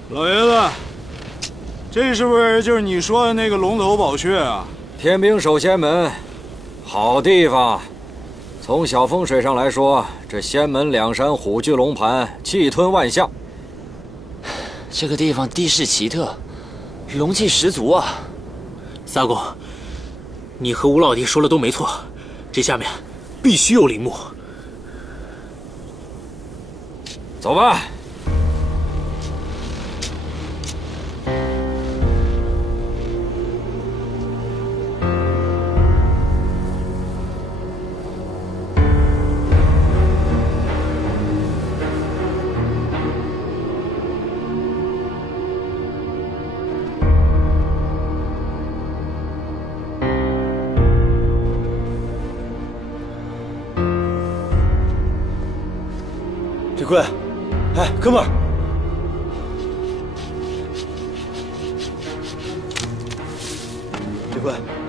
老爷子，这是不是就是你说的那个龙头宝穴啊？天兵守仙门，好地方。从小风水上来说，这仙门两山虎踞龙盘，气吞万象。这个地方地势奇特，龙气十足啊！三公，你和吴老弟说的都没错，这下面必须有陵墓。走吧。李逵，哎，哥们儿，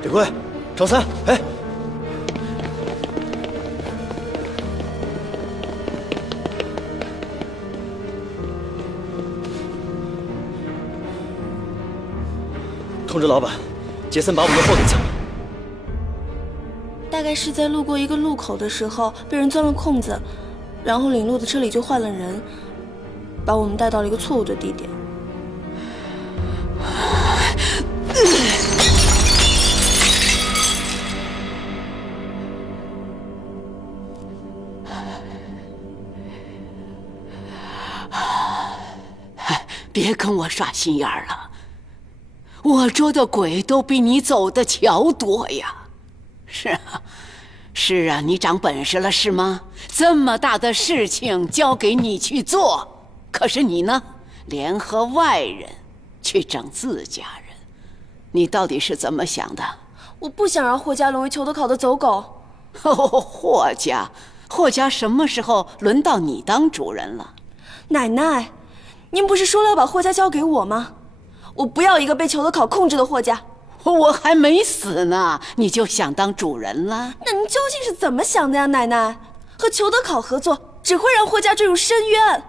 李逵，赵三，哎，通知老板，杰森把我们的货给抢了。大概是在路过一个路口的时候，被人钻了空子。然后领路的车里就换了人，把我们带到了一个错误的地点。别跟我耍心眼了，我捉的鬼都比你走的桥多呀。是啊，是啊，你长本事了是吗？这么大的事情交给你去做，可是你呢，联合外人去整自家人，你到底是怎么想的？我不想让霍家沦为裘德考的走狗。霍家什么时候轮到你当主人了？奶奶，您不是说了要把霍家交给我吗？我不要一个被裘德考控制的霍家。我还没死呢，你就想当主人了？那您究竟是怎么想的呀，奶奶？和裘德考合作只会让霍家坠入深渊，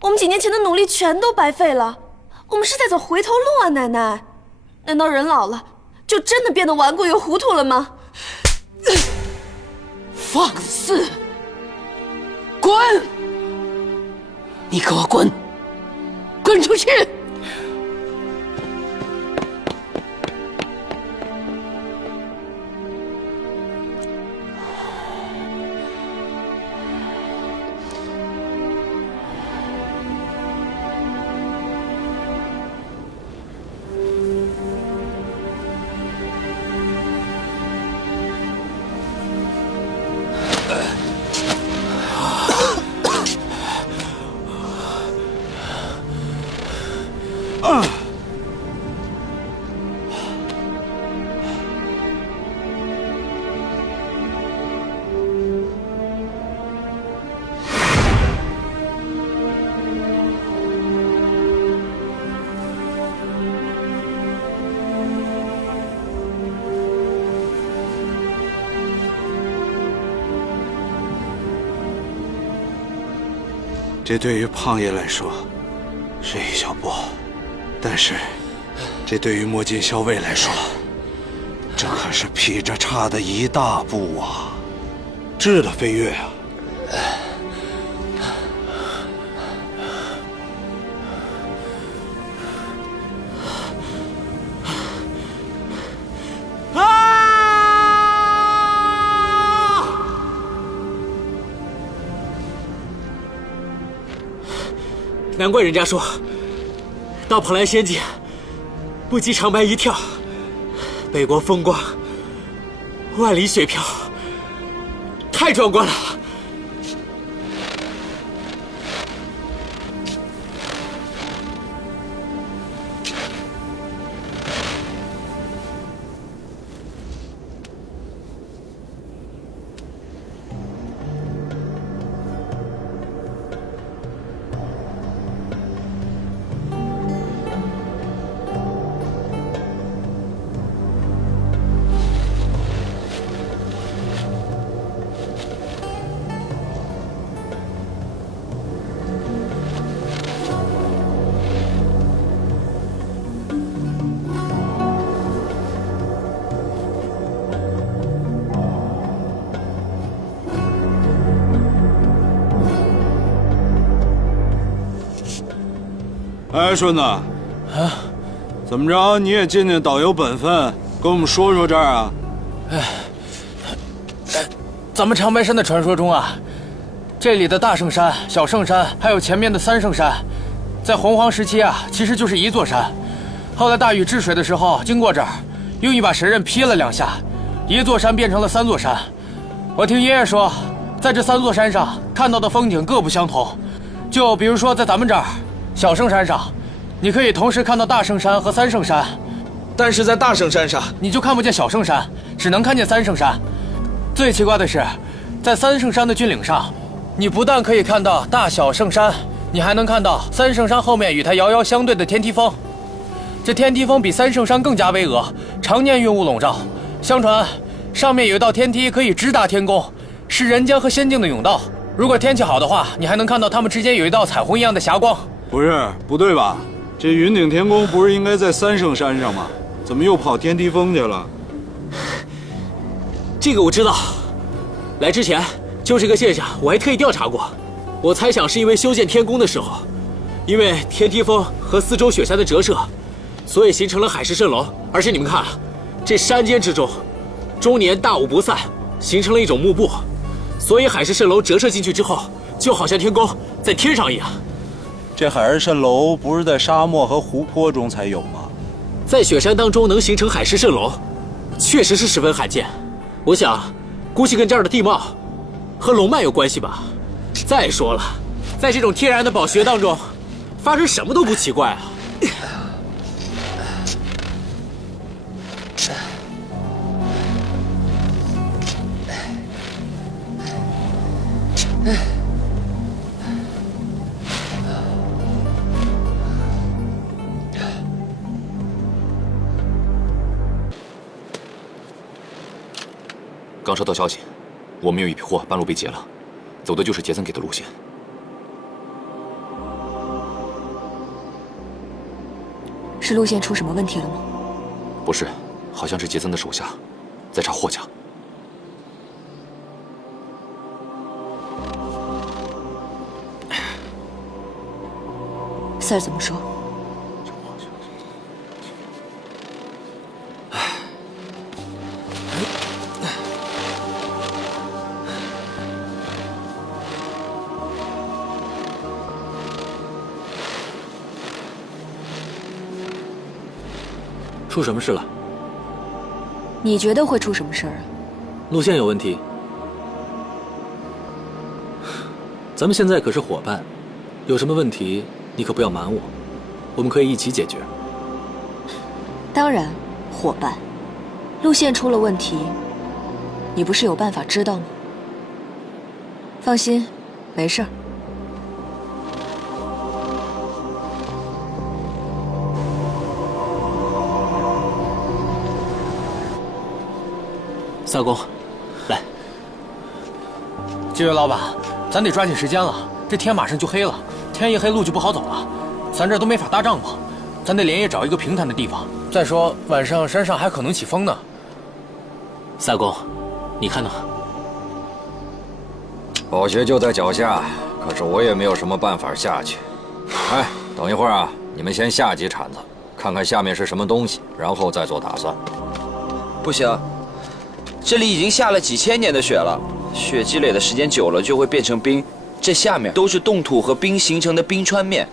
我们几年前的努力全都白费了，我们是在走回头路啊，奶奶。难道人老了就真的变得顽固又糊涂了吗？放肆！滚！你给我滚！滚出去！这对于胖爷来说是一小步，但是这对于墨镜校尉来说，这可是劈着叉的一大步啊！质的飞跃啊！难怪人家说，到蓬莱仙境，不及长白一跳，北国风光，万里雪飘，太壮观了。哎，顺子，啊，怎么着？你也尽尽导游本分，跟我们说说这儿啊？咱们长白山的传说中啊，这里的大圣山、小圣山，还有前面的三圣山，在洪荒时期啊，其实就是一座山。后来大禹治水的时候经过这儿，用一把神刃劈了2下，一座山变成了3座山。我听爷爷说，在这3座山上看到的风景各不相同。就比如说在咱们这儿小圣山上，你可以同时看到大圣山和三圣山，但是在大圣山上你就看不见小圣山，只能看见三圣山。最奇怪的是，在三圣山的峻岭上，你不但可以看到大小圣山，你还能看到三圣山后面与它遥遥相对的天梯峰。这天梯峰比三圣山更加巍峨，常年云雾笼罩。相传上面有一道天梯可以直达天宫，是人间和仙境的甬道。如果天气好的话，你还能看到它们之间有一道彩虹一样的霞光。不对吧？这云顶天宫不是应该在三圣山上吗？怎么又跑天梯峰去了？这个我知道，来之前就这个现象我还特意调查过。我猜想是因为修建天宫的时候，因为天梯峰和四周雪山的折射，所以形成了海市蜃楼。而且你们看，这山间之中，终年大雾不散，形成了一种幕布，所以海市蜃楼折射进去之后，就好像天宫在天上一样。这海市蜃楼不是在沙漠和湖泊中才有吗？在雪山当中能形成海市蜃楼，确实是十分罕见。我想，估计跟这儿的地貌和龙脉有关系吧。再说了，在这种天然的宝穴当中，发生什么都不奇怪啊。刚收到消息，我们有一批货半路被劫了，走的就是杰森给的路线。是路线出什么问题了吗？不是，好像是杰森的手下在查货架。Sir 怎么说？出什么事了？你觉得会出什么事儿啊？路线有问题。咱们现在可是伙伴，有什么问题你可不要瞒我，我们可以一起解决。当然，伙伴，路线出了问题，你不是有办法知道吗？放心，没事儿。萨公，来。这位老板，咱得抓紧时间了，这天马上就黑了，天一黑路就不好走了，咱这都没法搭帐篷，咱得连夜找一个平坦的地方。再说晚上山上还可能起风呢。萨公，你看呢？宝穴就在脚下，可是我也没有什么办法下去。哎，等一会儿啊，你们先下几铲子，看看下面是什么东西，然后再做打算。不行。这里已经下了几千年的雪了，雪积累的时间久了就会变成冰。这下面都是冻土和冰形成的冰川面，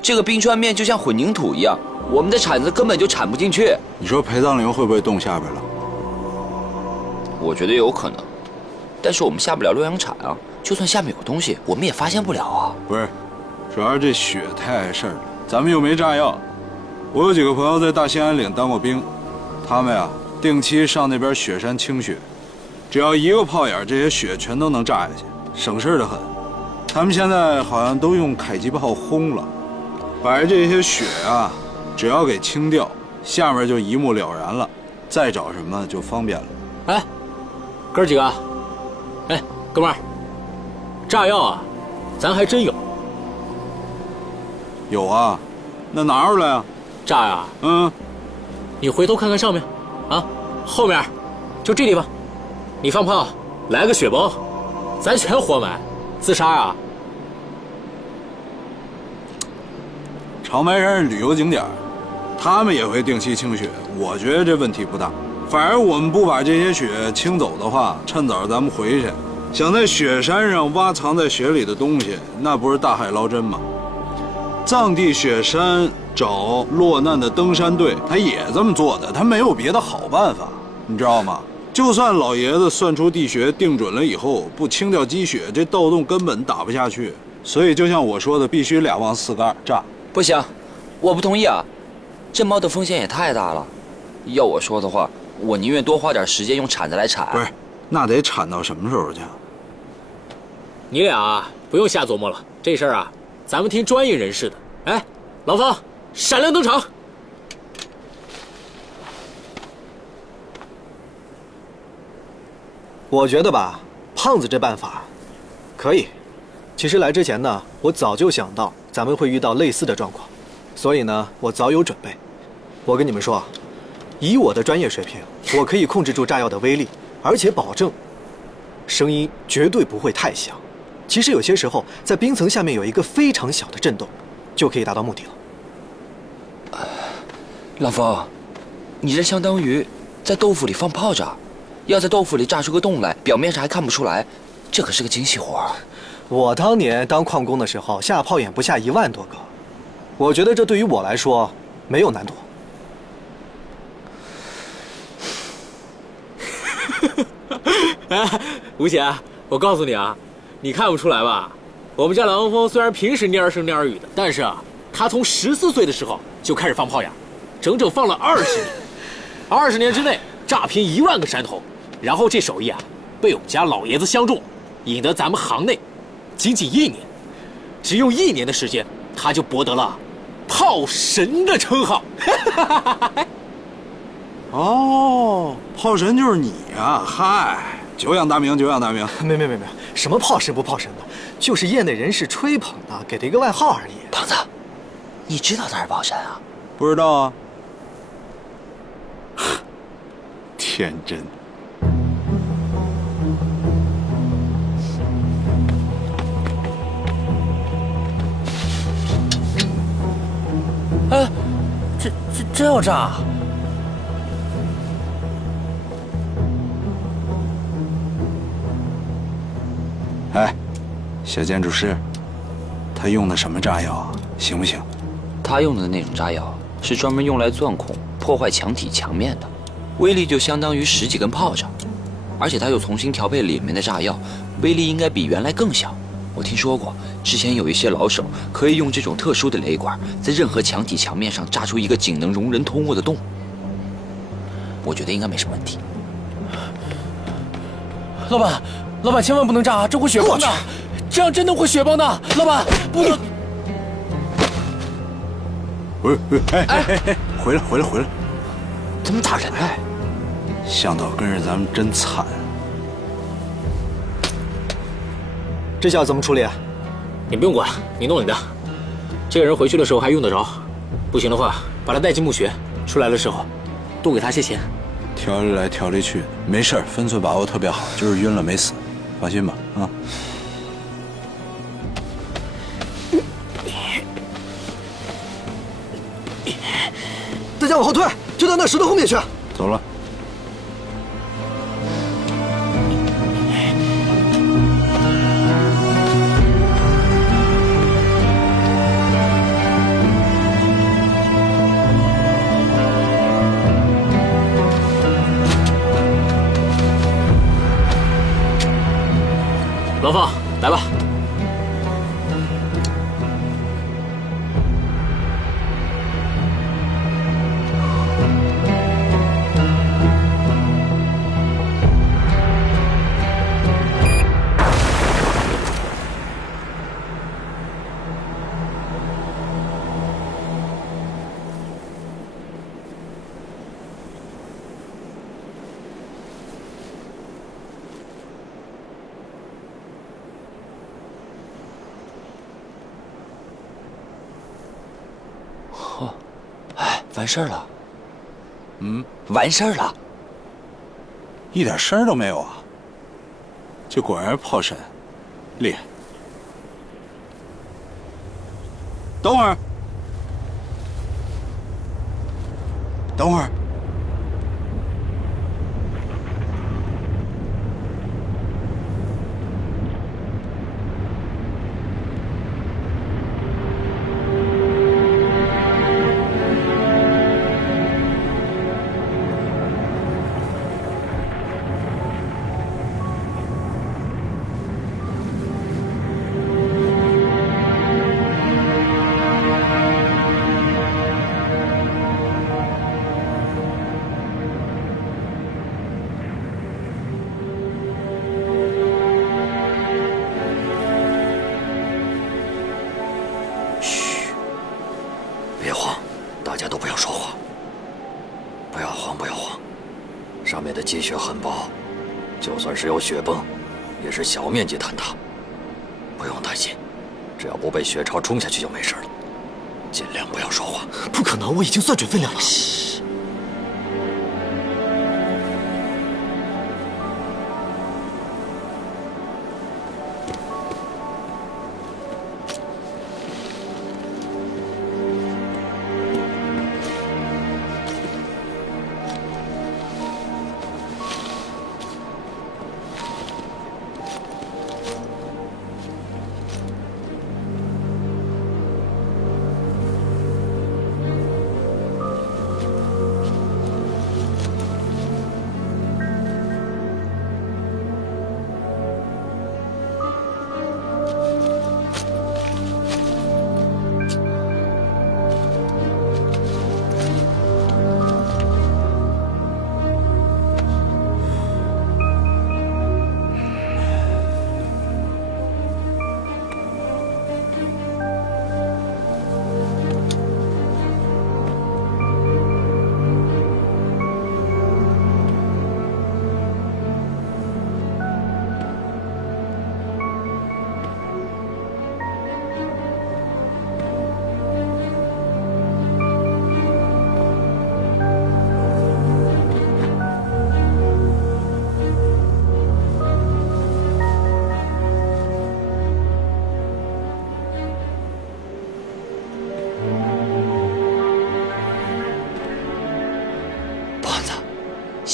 这个冰川面就像混凝土一样，我们的铲子根本就铲不进去。你说陪葬灵会不会动下边了？我觉得有可能，但是我们下不了洛阳铲啊，就算下面有东西，我们也发现不了啊。不是，主要是这雪太碍事儿了，咱们又没炸药。我有几个朋友在大兴安岭当过兵，他们呀定期上那边雪山清雪，只要一个炮眼，这些雪全都能炸下去，省事的很。他们现在好像都用迫击炮轰了，把这些雪啊，只要给清掉，下面就一目了然了，再找什么就方便了。哎，哥几个，哎，哥们儿，炸药啊，咱还真有。有啊，那拿出来啊。炸呀？嗯，你回头看看上面。啊，后面，就这地方，你放炮，来个雪包，咱全活埋，自杀啊！长白山是旅游景点，他们也会定期清雪，我觉得这问题不大。反而我们不把这些雪清走的话，趁早咱们回去，想在雪山上挖藏在雪里的东西，那不是大海捞针吗？藏地雪山找落难的登山队，他也这么做的，他没有别的好办法，你知道吗？就算老爷子算出地穴定准了以后，不清掉积雪，这盗洞根本打不下去。所以就像我说的，必须2往4杆炸。不行，我不同意啊！这猫的风险也太大了。要我说的话，我宁愿多花点时间用铲子来铲。不是，那得铲到什么时候去？你俩啊，不用瞎琢磨了，这事儿啊，咱们听专业人士的。哎，老方，闪亮登场。我觉得吧，胖子这办法可以。其实来之前呢，我早就想到咱们会遇到类似的状况，所以呢，我早有准备。我跟你们说，以我的专业水平，我可以控制住炸药的威力，而且保证声音绝对不会太响。其实有些时候，在冰层下面有一个非常小的震动，就可以达到目的了。老方，你这相当于在豆腐里放炮仗，要在豆腐里炸出个洞来，表面上还看不出来，这可是个精细活啊。我当年当矿工的时候，下炮眼不下1万多个，我觉得这对于我来说没有难度。哎，吴姐，我告诉你啊，你看不出来吧？我们家郎峰虽然平时蔫儿声蔫儿语的，但是啊，他从14岁的时候就开始放炮眼，整整放了20年。20年之内炸平1万个山头，然后这手艺啊，被我们家老爷子相中，引得咱们行内仅1年，只用1年的时间，他就博得了炮神的称号。哦，炮神就是你啊！嗨，久仰大名，久仰大名。没，什么炮神不炮神的，就是业内人士吹捧的，给的一个外号而已。胖子，你知道他是炮神啊？不知道啊。天真。哎，这真要炸？哎，小建筑师，他用的什么炸药啊？行不行？他用的那种炸药是专门用来钻孔、破坏墙体墙面的，威力就相当于10几根炮仗，而且他又重新调配里面的炸药，威力应该比原来更小。我听说过，之前有一些老手可以用这种特殊的雷管，在任何墙体墙面上炸出一个仅能容人通过的洞。我觉得应该没什么问题。老板千万不能炸啊，这会雪崩的，这样真的会雪崩的。老板不能。哎，回来！怎么打人呢？向导跟着咱们真惨。这下怎么处理啊？你不用管，你弄你的。这个人回去的时候还用得着，不行的话，把他带进墓穴，出来的时候多给他些钱。调理来调理去，没事儿，分寸把握特别好，就是晕了没死，放心吧啊。大家往后退，退到那石头后面去。走了。老方，来吧。完事儿了。完事儿了，一点声都没有啊！这果然是炮神，厉害。等会儿，等会儿。别慌，大家都不要说话。不要慌，不要慌。上面的积雪很薄，就算是有雪崩，也是小面积坍塌，不用担心。只要不被雪潮冲下去就没事了。尽量不要说话。不可能，我已经算准分量了。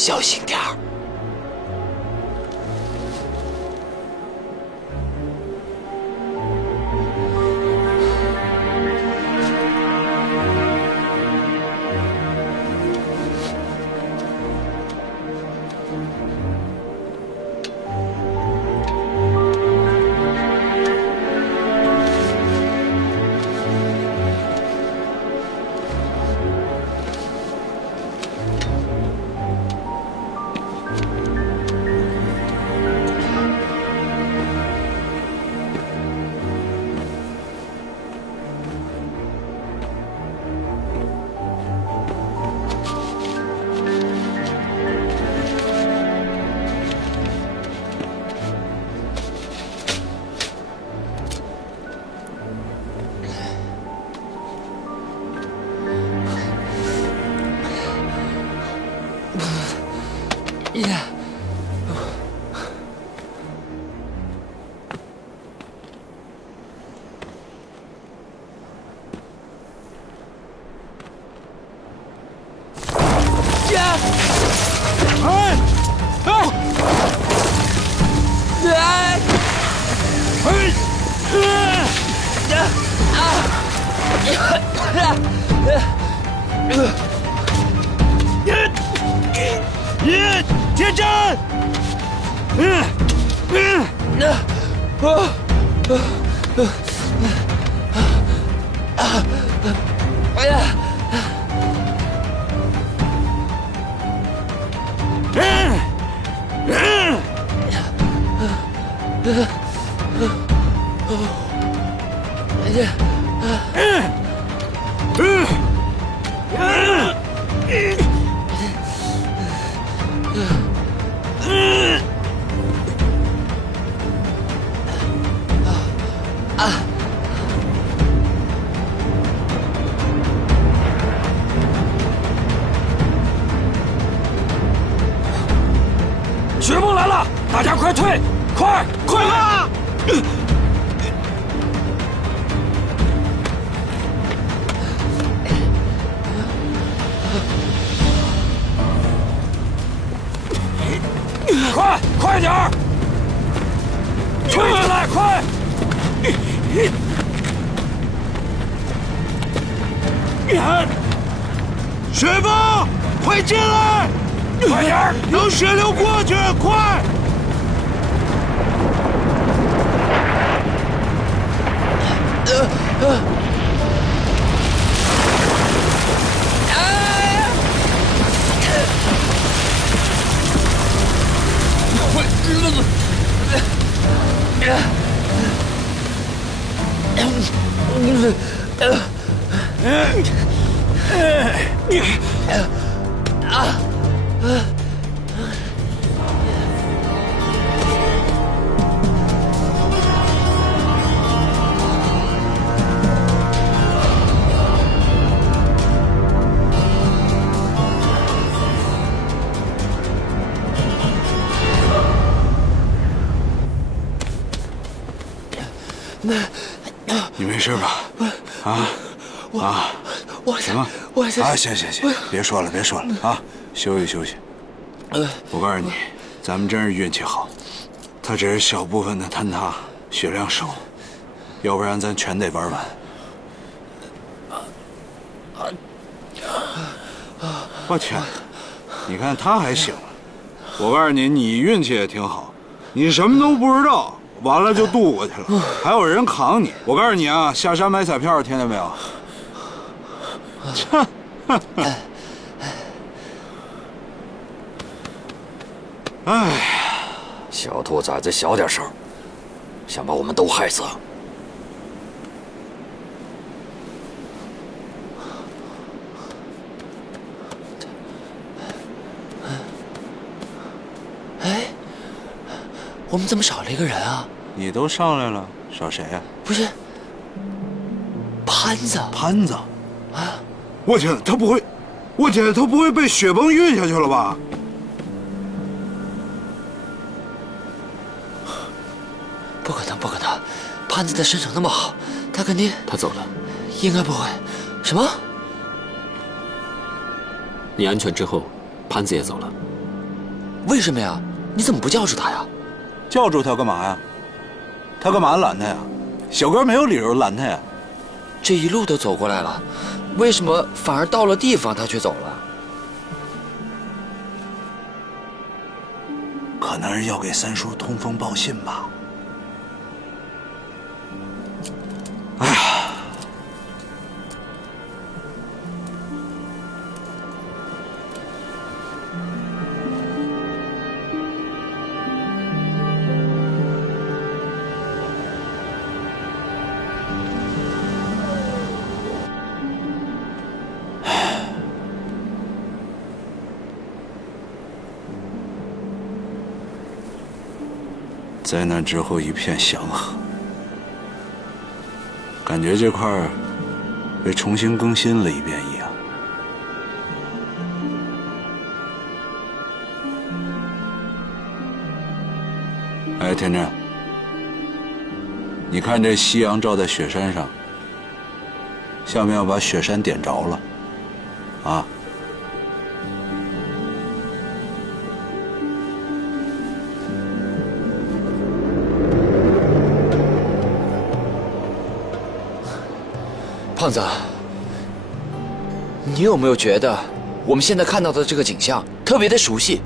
小心点儿。铁针！雪崩来了，大家快退！快啊！快点儿！退下来，快！雪崩，快进来！快点儿！让水流过去，快！你没事吧？行了，行，别说了啊，休息。我告诉你，咱们真是运气好，他只是小部分的坍塌，血量少，要不然咱全得玩完。我天，你看他还醒了。我告诉你，你运气也挺好，你什么都不知道，完了就渡过去了，还有人扛你。我告诉你啊，下山买彩票，听见没有？哎，小兔崽子，小点声，想把我们都害死。哎，我们怎么少了一个人啊？你都上来了，少谁呀？不是，潘子。潘子，啊！我天，他不会被雪崩运下去了吧？不可能，潘子的身手那么好，他肯定……他走了。应该不会。什么？你安全之后，潘子也走了。为什么呀？你怎么不叫住他呀？叫住他干嘛呀？他干嘛拦他呀？小哥没有理由拦他呀。这一路都走过来了，为什么反而到了地方他却走了？可能是要给三叔通风报信吧。哎呀，在那之后一片祥和，感觉这块儿被重新更新了一遍一样。哎，天真，你看这夕阳照在雪山上，像不像把雪山点着了？啊？胖子，你有没有觉得我们现在看到的这个景象特别的熟悉？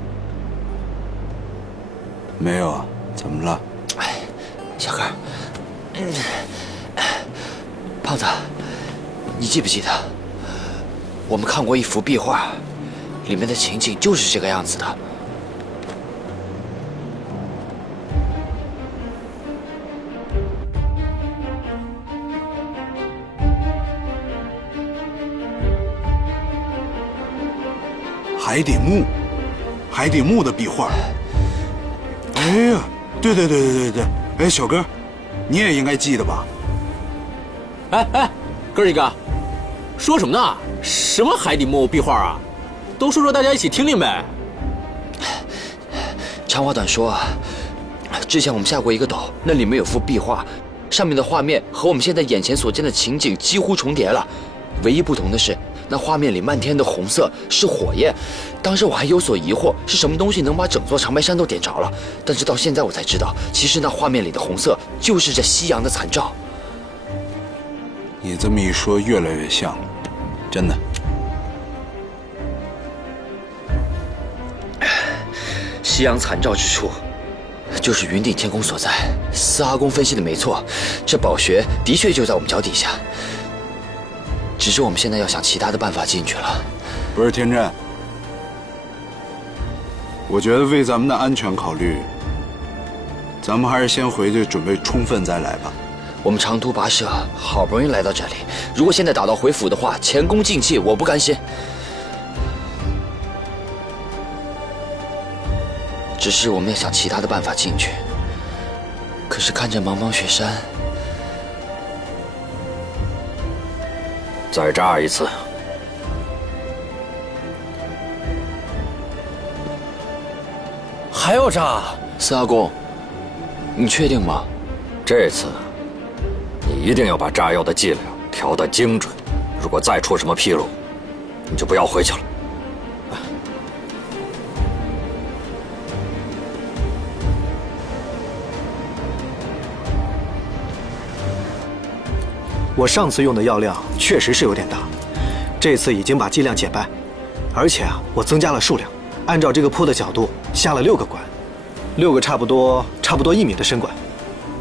没有啊，怎么了？哎，小哥，胖子，你记不记得我们看过一幅壁画，里面的情景就是这个样子的。海底墓，海底墓的壁画。哎呀，对，哎，小哥，你也应该记得吧？哎，哥几个，说什么呢？什么海底墓壁画啊？都说说大家一起听听呗。长话短说，之前我们下过一个岛，那里面有幅壁画，上面的画面和我们现在眼前所见的情景几乎重叠了，唯一不同的是，那画面里漫天的红色是火焰。当时我还有所疑惑，是什么东西能把整座长白山都点着了？但是到现在我才知道，其实那画面里的红色就是这夕阳的残照。你这么一说，越来越像了，真的。夕阳残照之处，就是云顶天宫所在。司阿公分析的没错，这宝穴的确就在我们脚底下。只是我们现在要想其他的办法进去了。不是天真，我觉得为咱们的安全考虑，咱们还是先回去准备充分再来吧。我们长途跋涉，好不容易来到这里，如果现在打道回府的话，前功尽弃，我不甘心。只是我们要想其他的办法进去，可是看着茫茫雪山，再炸一次。还要炸？司阿公，你确定吗？这次你一定要把炸药的剂量调得精准，如果再出什么纰漏，你就不要回去了。我上次用的药量确实是有点大，这次已经把剂量减半，而且啊，我增加了数量，按照这个坡的角度下了6个管，6个差不多1米的深管，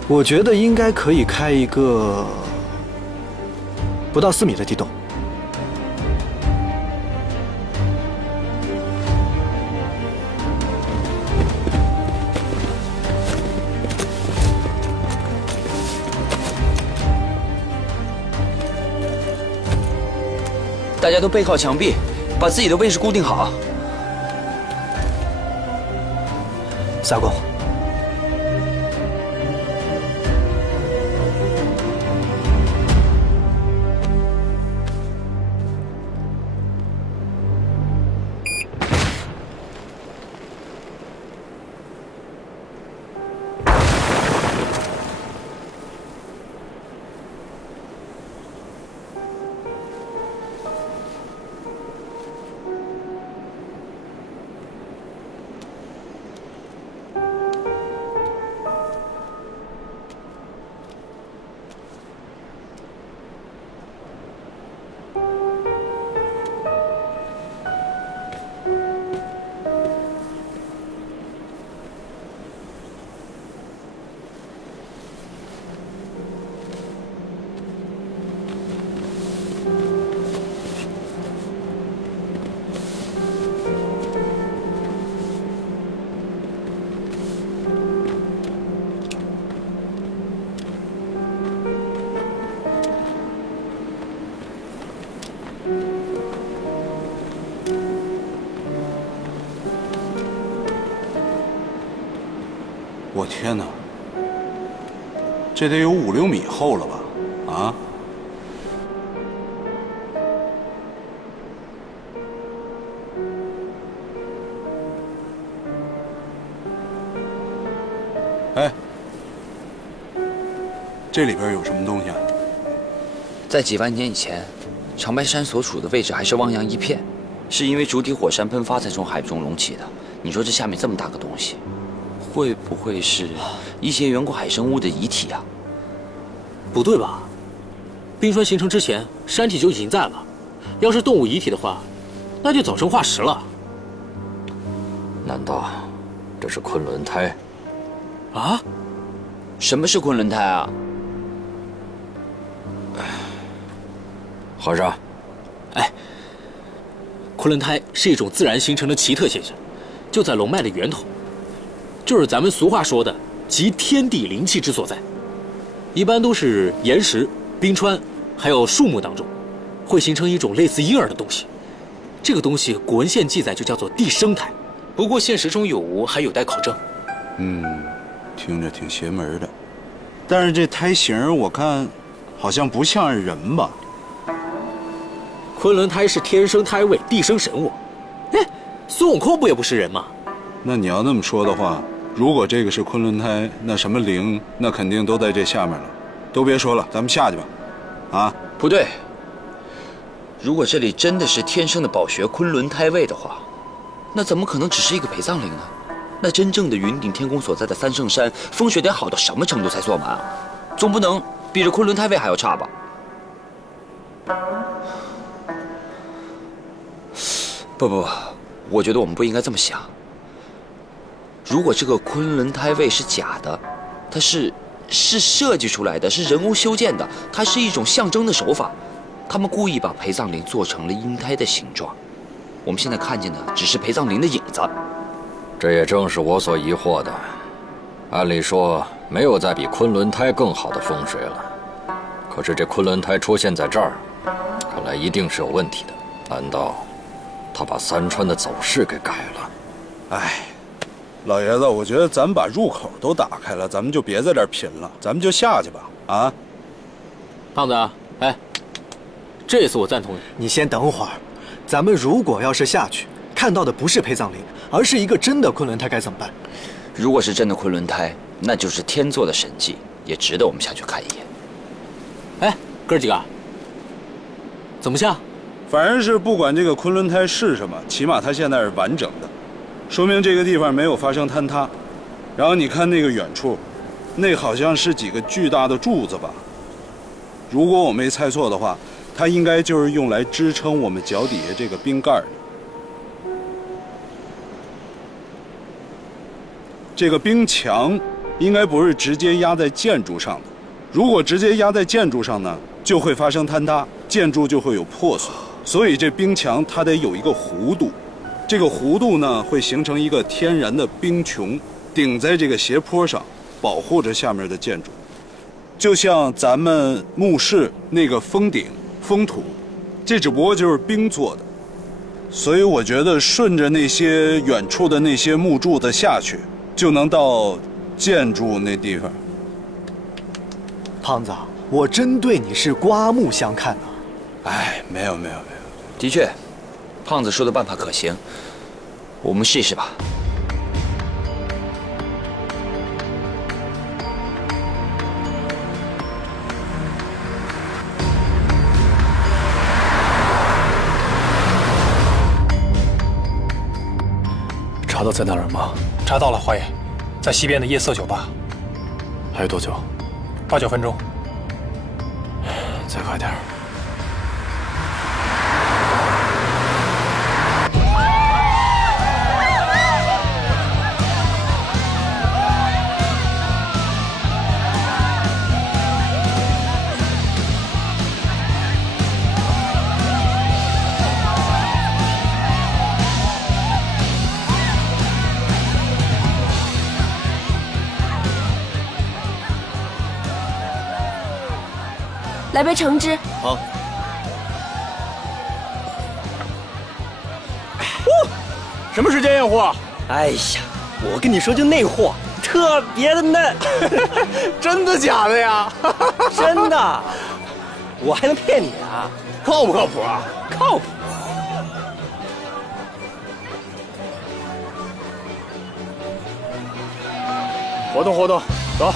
我觉得应该可以开一个不到4米的地洞。大家都背靠墙壁，把自己的位置固定好。司阿公，我天哪，这得有5、6米厚了吧？啊！哎，这里边有什么东西啊？在几万年以前，长白山所处的位置还是汪洋一片，是因为主体火山喷发才从海中隆起的。你说这下面这么大个东西，会不会是一些远古海生物的遗体啊？不对吧？冰川形成之前，山体就已经在了。要是动物遗体的话，那就早成化石了。难道这是昆仑胎？啊？什么是昆仑胎啊？和尚，昆仑胎是一种自然形成的奇特现象，就在龙脉的源头，就是咱们俗话说的集天地灵气之所在。一般都是岩石、冰川，还有树木当中，会形成一种类似婴儿的东西。这个东西古文献记载就叫做地生胎，不过现实中有无还有待考证。听着挺邪门的，但是这胎形我看好像不像是人吧？昆仑胎是天生胎位，地生神物。孙悟空不也不是人吗？那你要那么说的话，如果这个是昆仑胎，那什么灵，那肯定都在这下面了。都别说了，咱们下去吧。啊，不对，如果这里真的是天生的宝穴昆仑胎位的话，那怎么可能只是一个陪葬陵呢？那真正的云顶天宫所在的三圣山，风水得好到什么程度才算完啊？总不能比这昆仑胎位还要差吧？不，我觉得我们不应该这么想。如果这个昆仑胎位是假的，它是设计出来的，是人工修建的，它是一种象征的手法。他们故意把陪葬陵做成了婴胎的形状，我们现在看见的只是陪葬陵的影子。这也正是我所疑惑的。按理说，没有再比昆仑胎更好的风水了。可是这昆仑胎出现在这儿，看来一定是有问题的。难道他把三川的走势给改了？哎，老爷子，我觉得咱们把入口都打开了，咱们就别在这儿拼了，咱们就下去吧。啊，胖子，这次我赞同你。你先等会儿，咱们如果要是下去看到的不是陪葬陵，而是一个真的昆仑胎，该怎么办？如果是真的昆仑胎，那就是天作的神迹，也值得我们下去看一眼。哥几个，怎么下？反正是不管这个昆仑胎是什么，起码它现在是完整的，说明这个地方没有发生坍塌。然后你看那个远处，那好像是几个巨大的柱子吧？如果我没猜错的话，它应该就是用来支撑我们脚底下这个冰盖的。这个冰墙应该不是直接压在建筑上的，如果直接压在建筑上呢，就会发生坍塌，建筑就会有破损。所以这冰墙它得有一个弧度，这个弧度呢会形成一个天然的冰穹，顶在这个斜坡上，保护着下面的建筑。就像咱们墓室那个封顶、封土，这只不过就是冰做的。所以我觉得顺着那些远处的那些木柱子下去，就能到建筑那地方。胖子，我真对你是刮目相看啊！没有，的确，胖子说的办法可行，我们试一试吧。查到在哪儿了吗？查到了，花爷，在西边的夜色酒吧。还有多久？8、9分钟。再快点儿。来杯橙汁。好。什么时间验货？哎呀，我跟你说，就那货，特别的嫩。真的假的呀？真的，我还能骗你啊？靠不靠谱啊？靠谱。活动活动，走。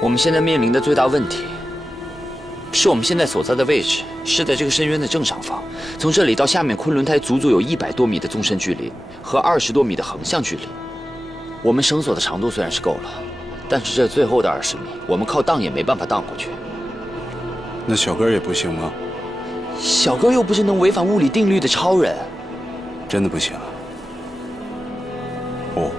我们现在面临的最大问题，是我们现在所在的位置是在这个深渊的正上方，从这里到下面昆仑台足足有100多米的纵深距离和20多米的横向距离。我们绳索的长度虽然是够了，但是这最后的20米，我们靠荡也没办法荡过去。那小哥也不行吗？小哥又不是能违反物理定律的超人。真的不行啊？哦。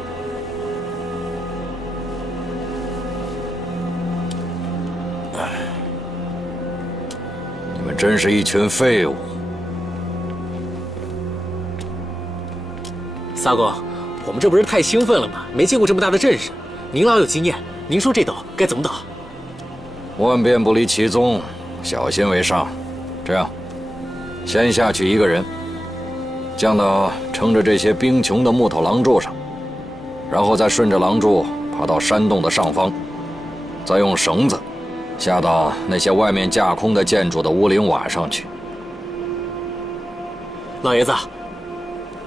你们真是一群废物！萨哥，我们这不是太兴奋了吗？没见过这么大的阵势。您老有经验，您说这岛该怎么岛？万变不离其宗，小心为上。这样，先下去一个人，降到撑着这些冰穹的木头廊柱上，然后再顺着廊柱爬到山洞的上方，再用绳子下到那些外面架空的建筑的屋顶瓦上去。老爷子，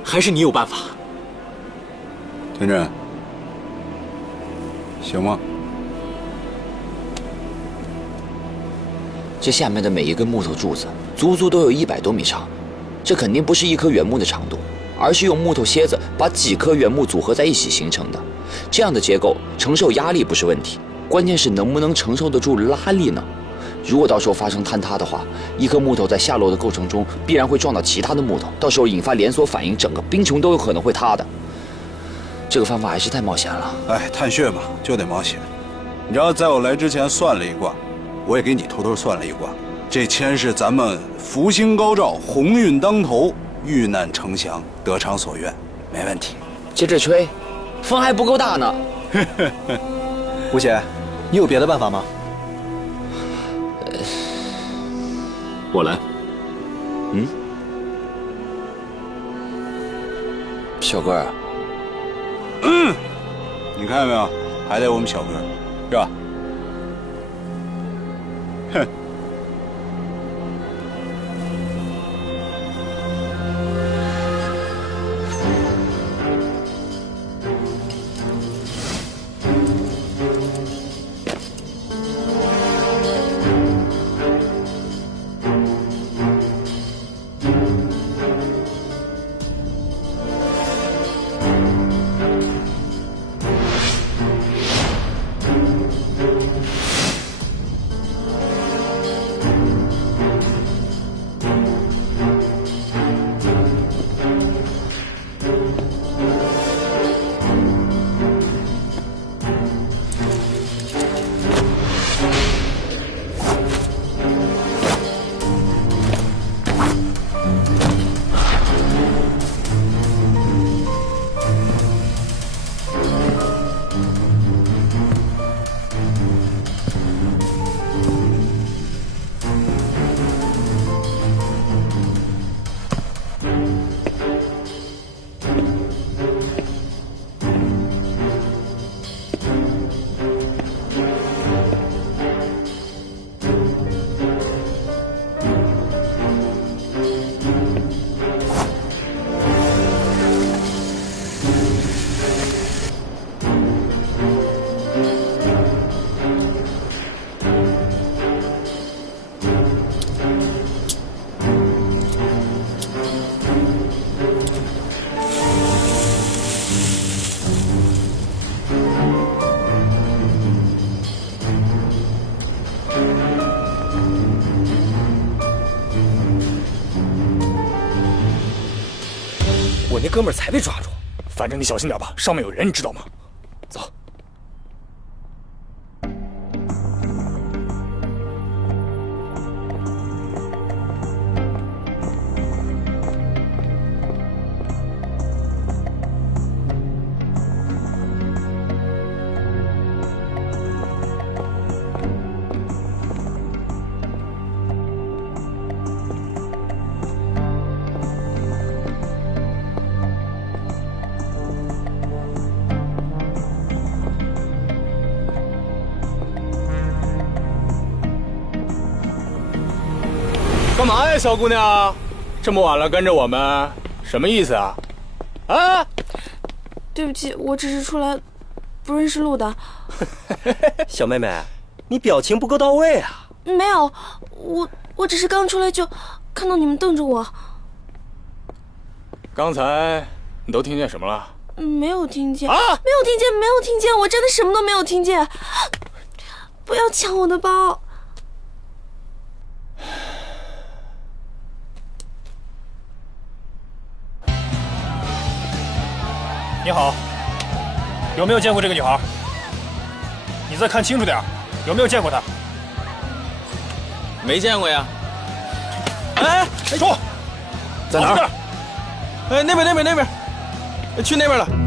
还是你有办法。天真，行吗？这下面的每一根木头柱子，足足都有100多米长，这肯定不是一棵原木的长度，而是用木头楔子把几棵原木组合在一起形成的。这样的结构承受压力不是问题，关键是能不能承受得住拉力呢？如果到时候发生坍塌的话，一颗木头在下落的过程中必然会撞到其他的木头，到时候引发连锁反应，整个冰穹都有可能会塌的。这个方法还是太冒险了。哎，探穴嘛，就得冒险。你知道，在我来之前算了一卦，我也给你偷偷算了一卦。这签是咱们福星高照，鸿运当头，遇难成祥，得偿所愿，没问题。接着吹，风还不够大呢。吴姐，你有别的办法吗？我来。小哥儿。你看见没有？还得我们小哥，是吧？哼。我那哥们儿才被抓住。反正你小心点吧，上面有人，你知道吗？走。干嘛呀，小姑娘？这么晚了跟着我们，什么意思啊？啊！对不起，我只是出来不认识路的。小妹妹，你表情不够到位啊！没有，我只是刚出来就看到你们瞪着我。刚才你都听见什么了？没有听见啊！没有听见，没有听见，我真的什么都没有听见。不要抢我的包！你好，有没有见过这个女孩？你再看清楚点，有没有见过她？没见过呀。哎，说，在哪儿？哎，那边，去那边了。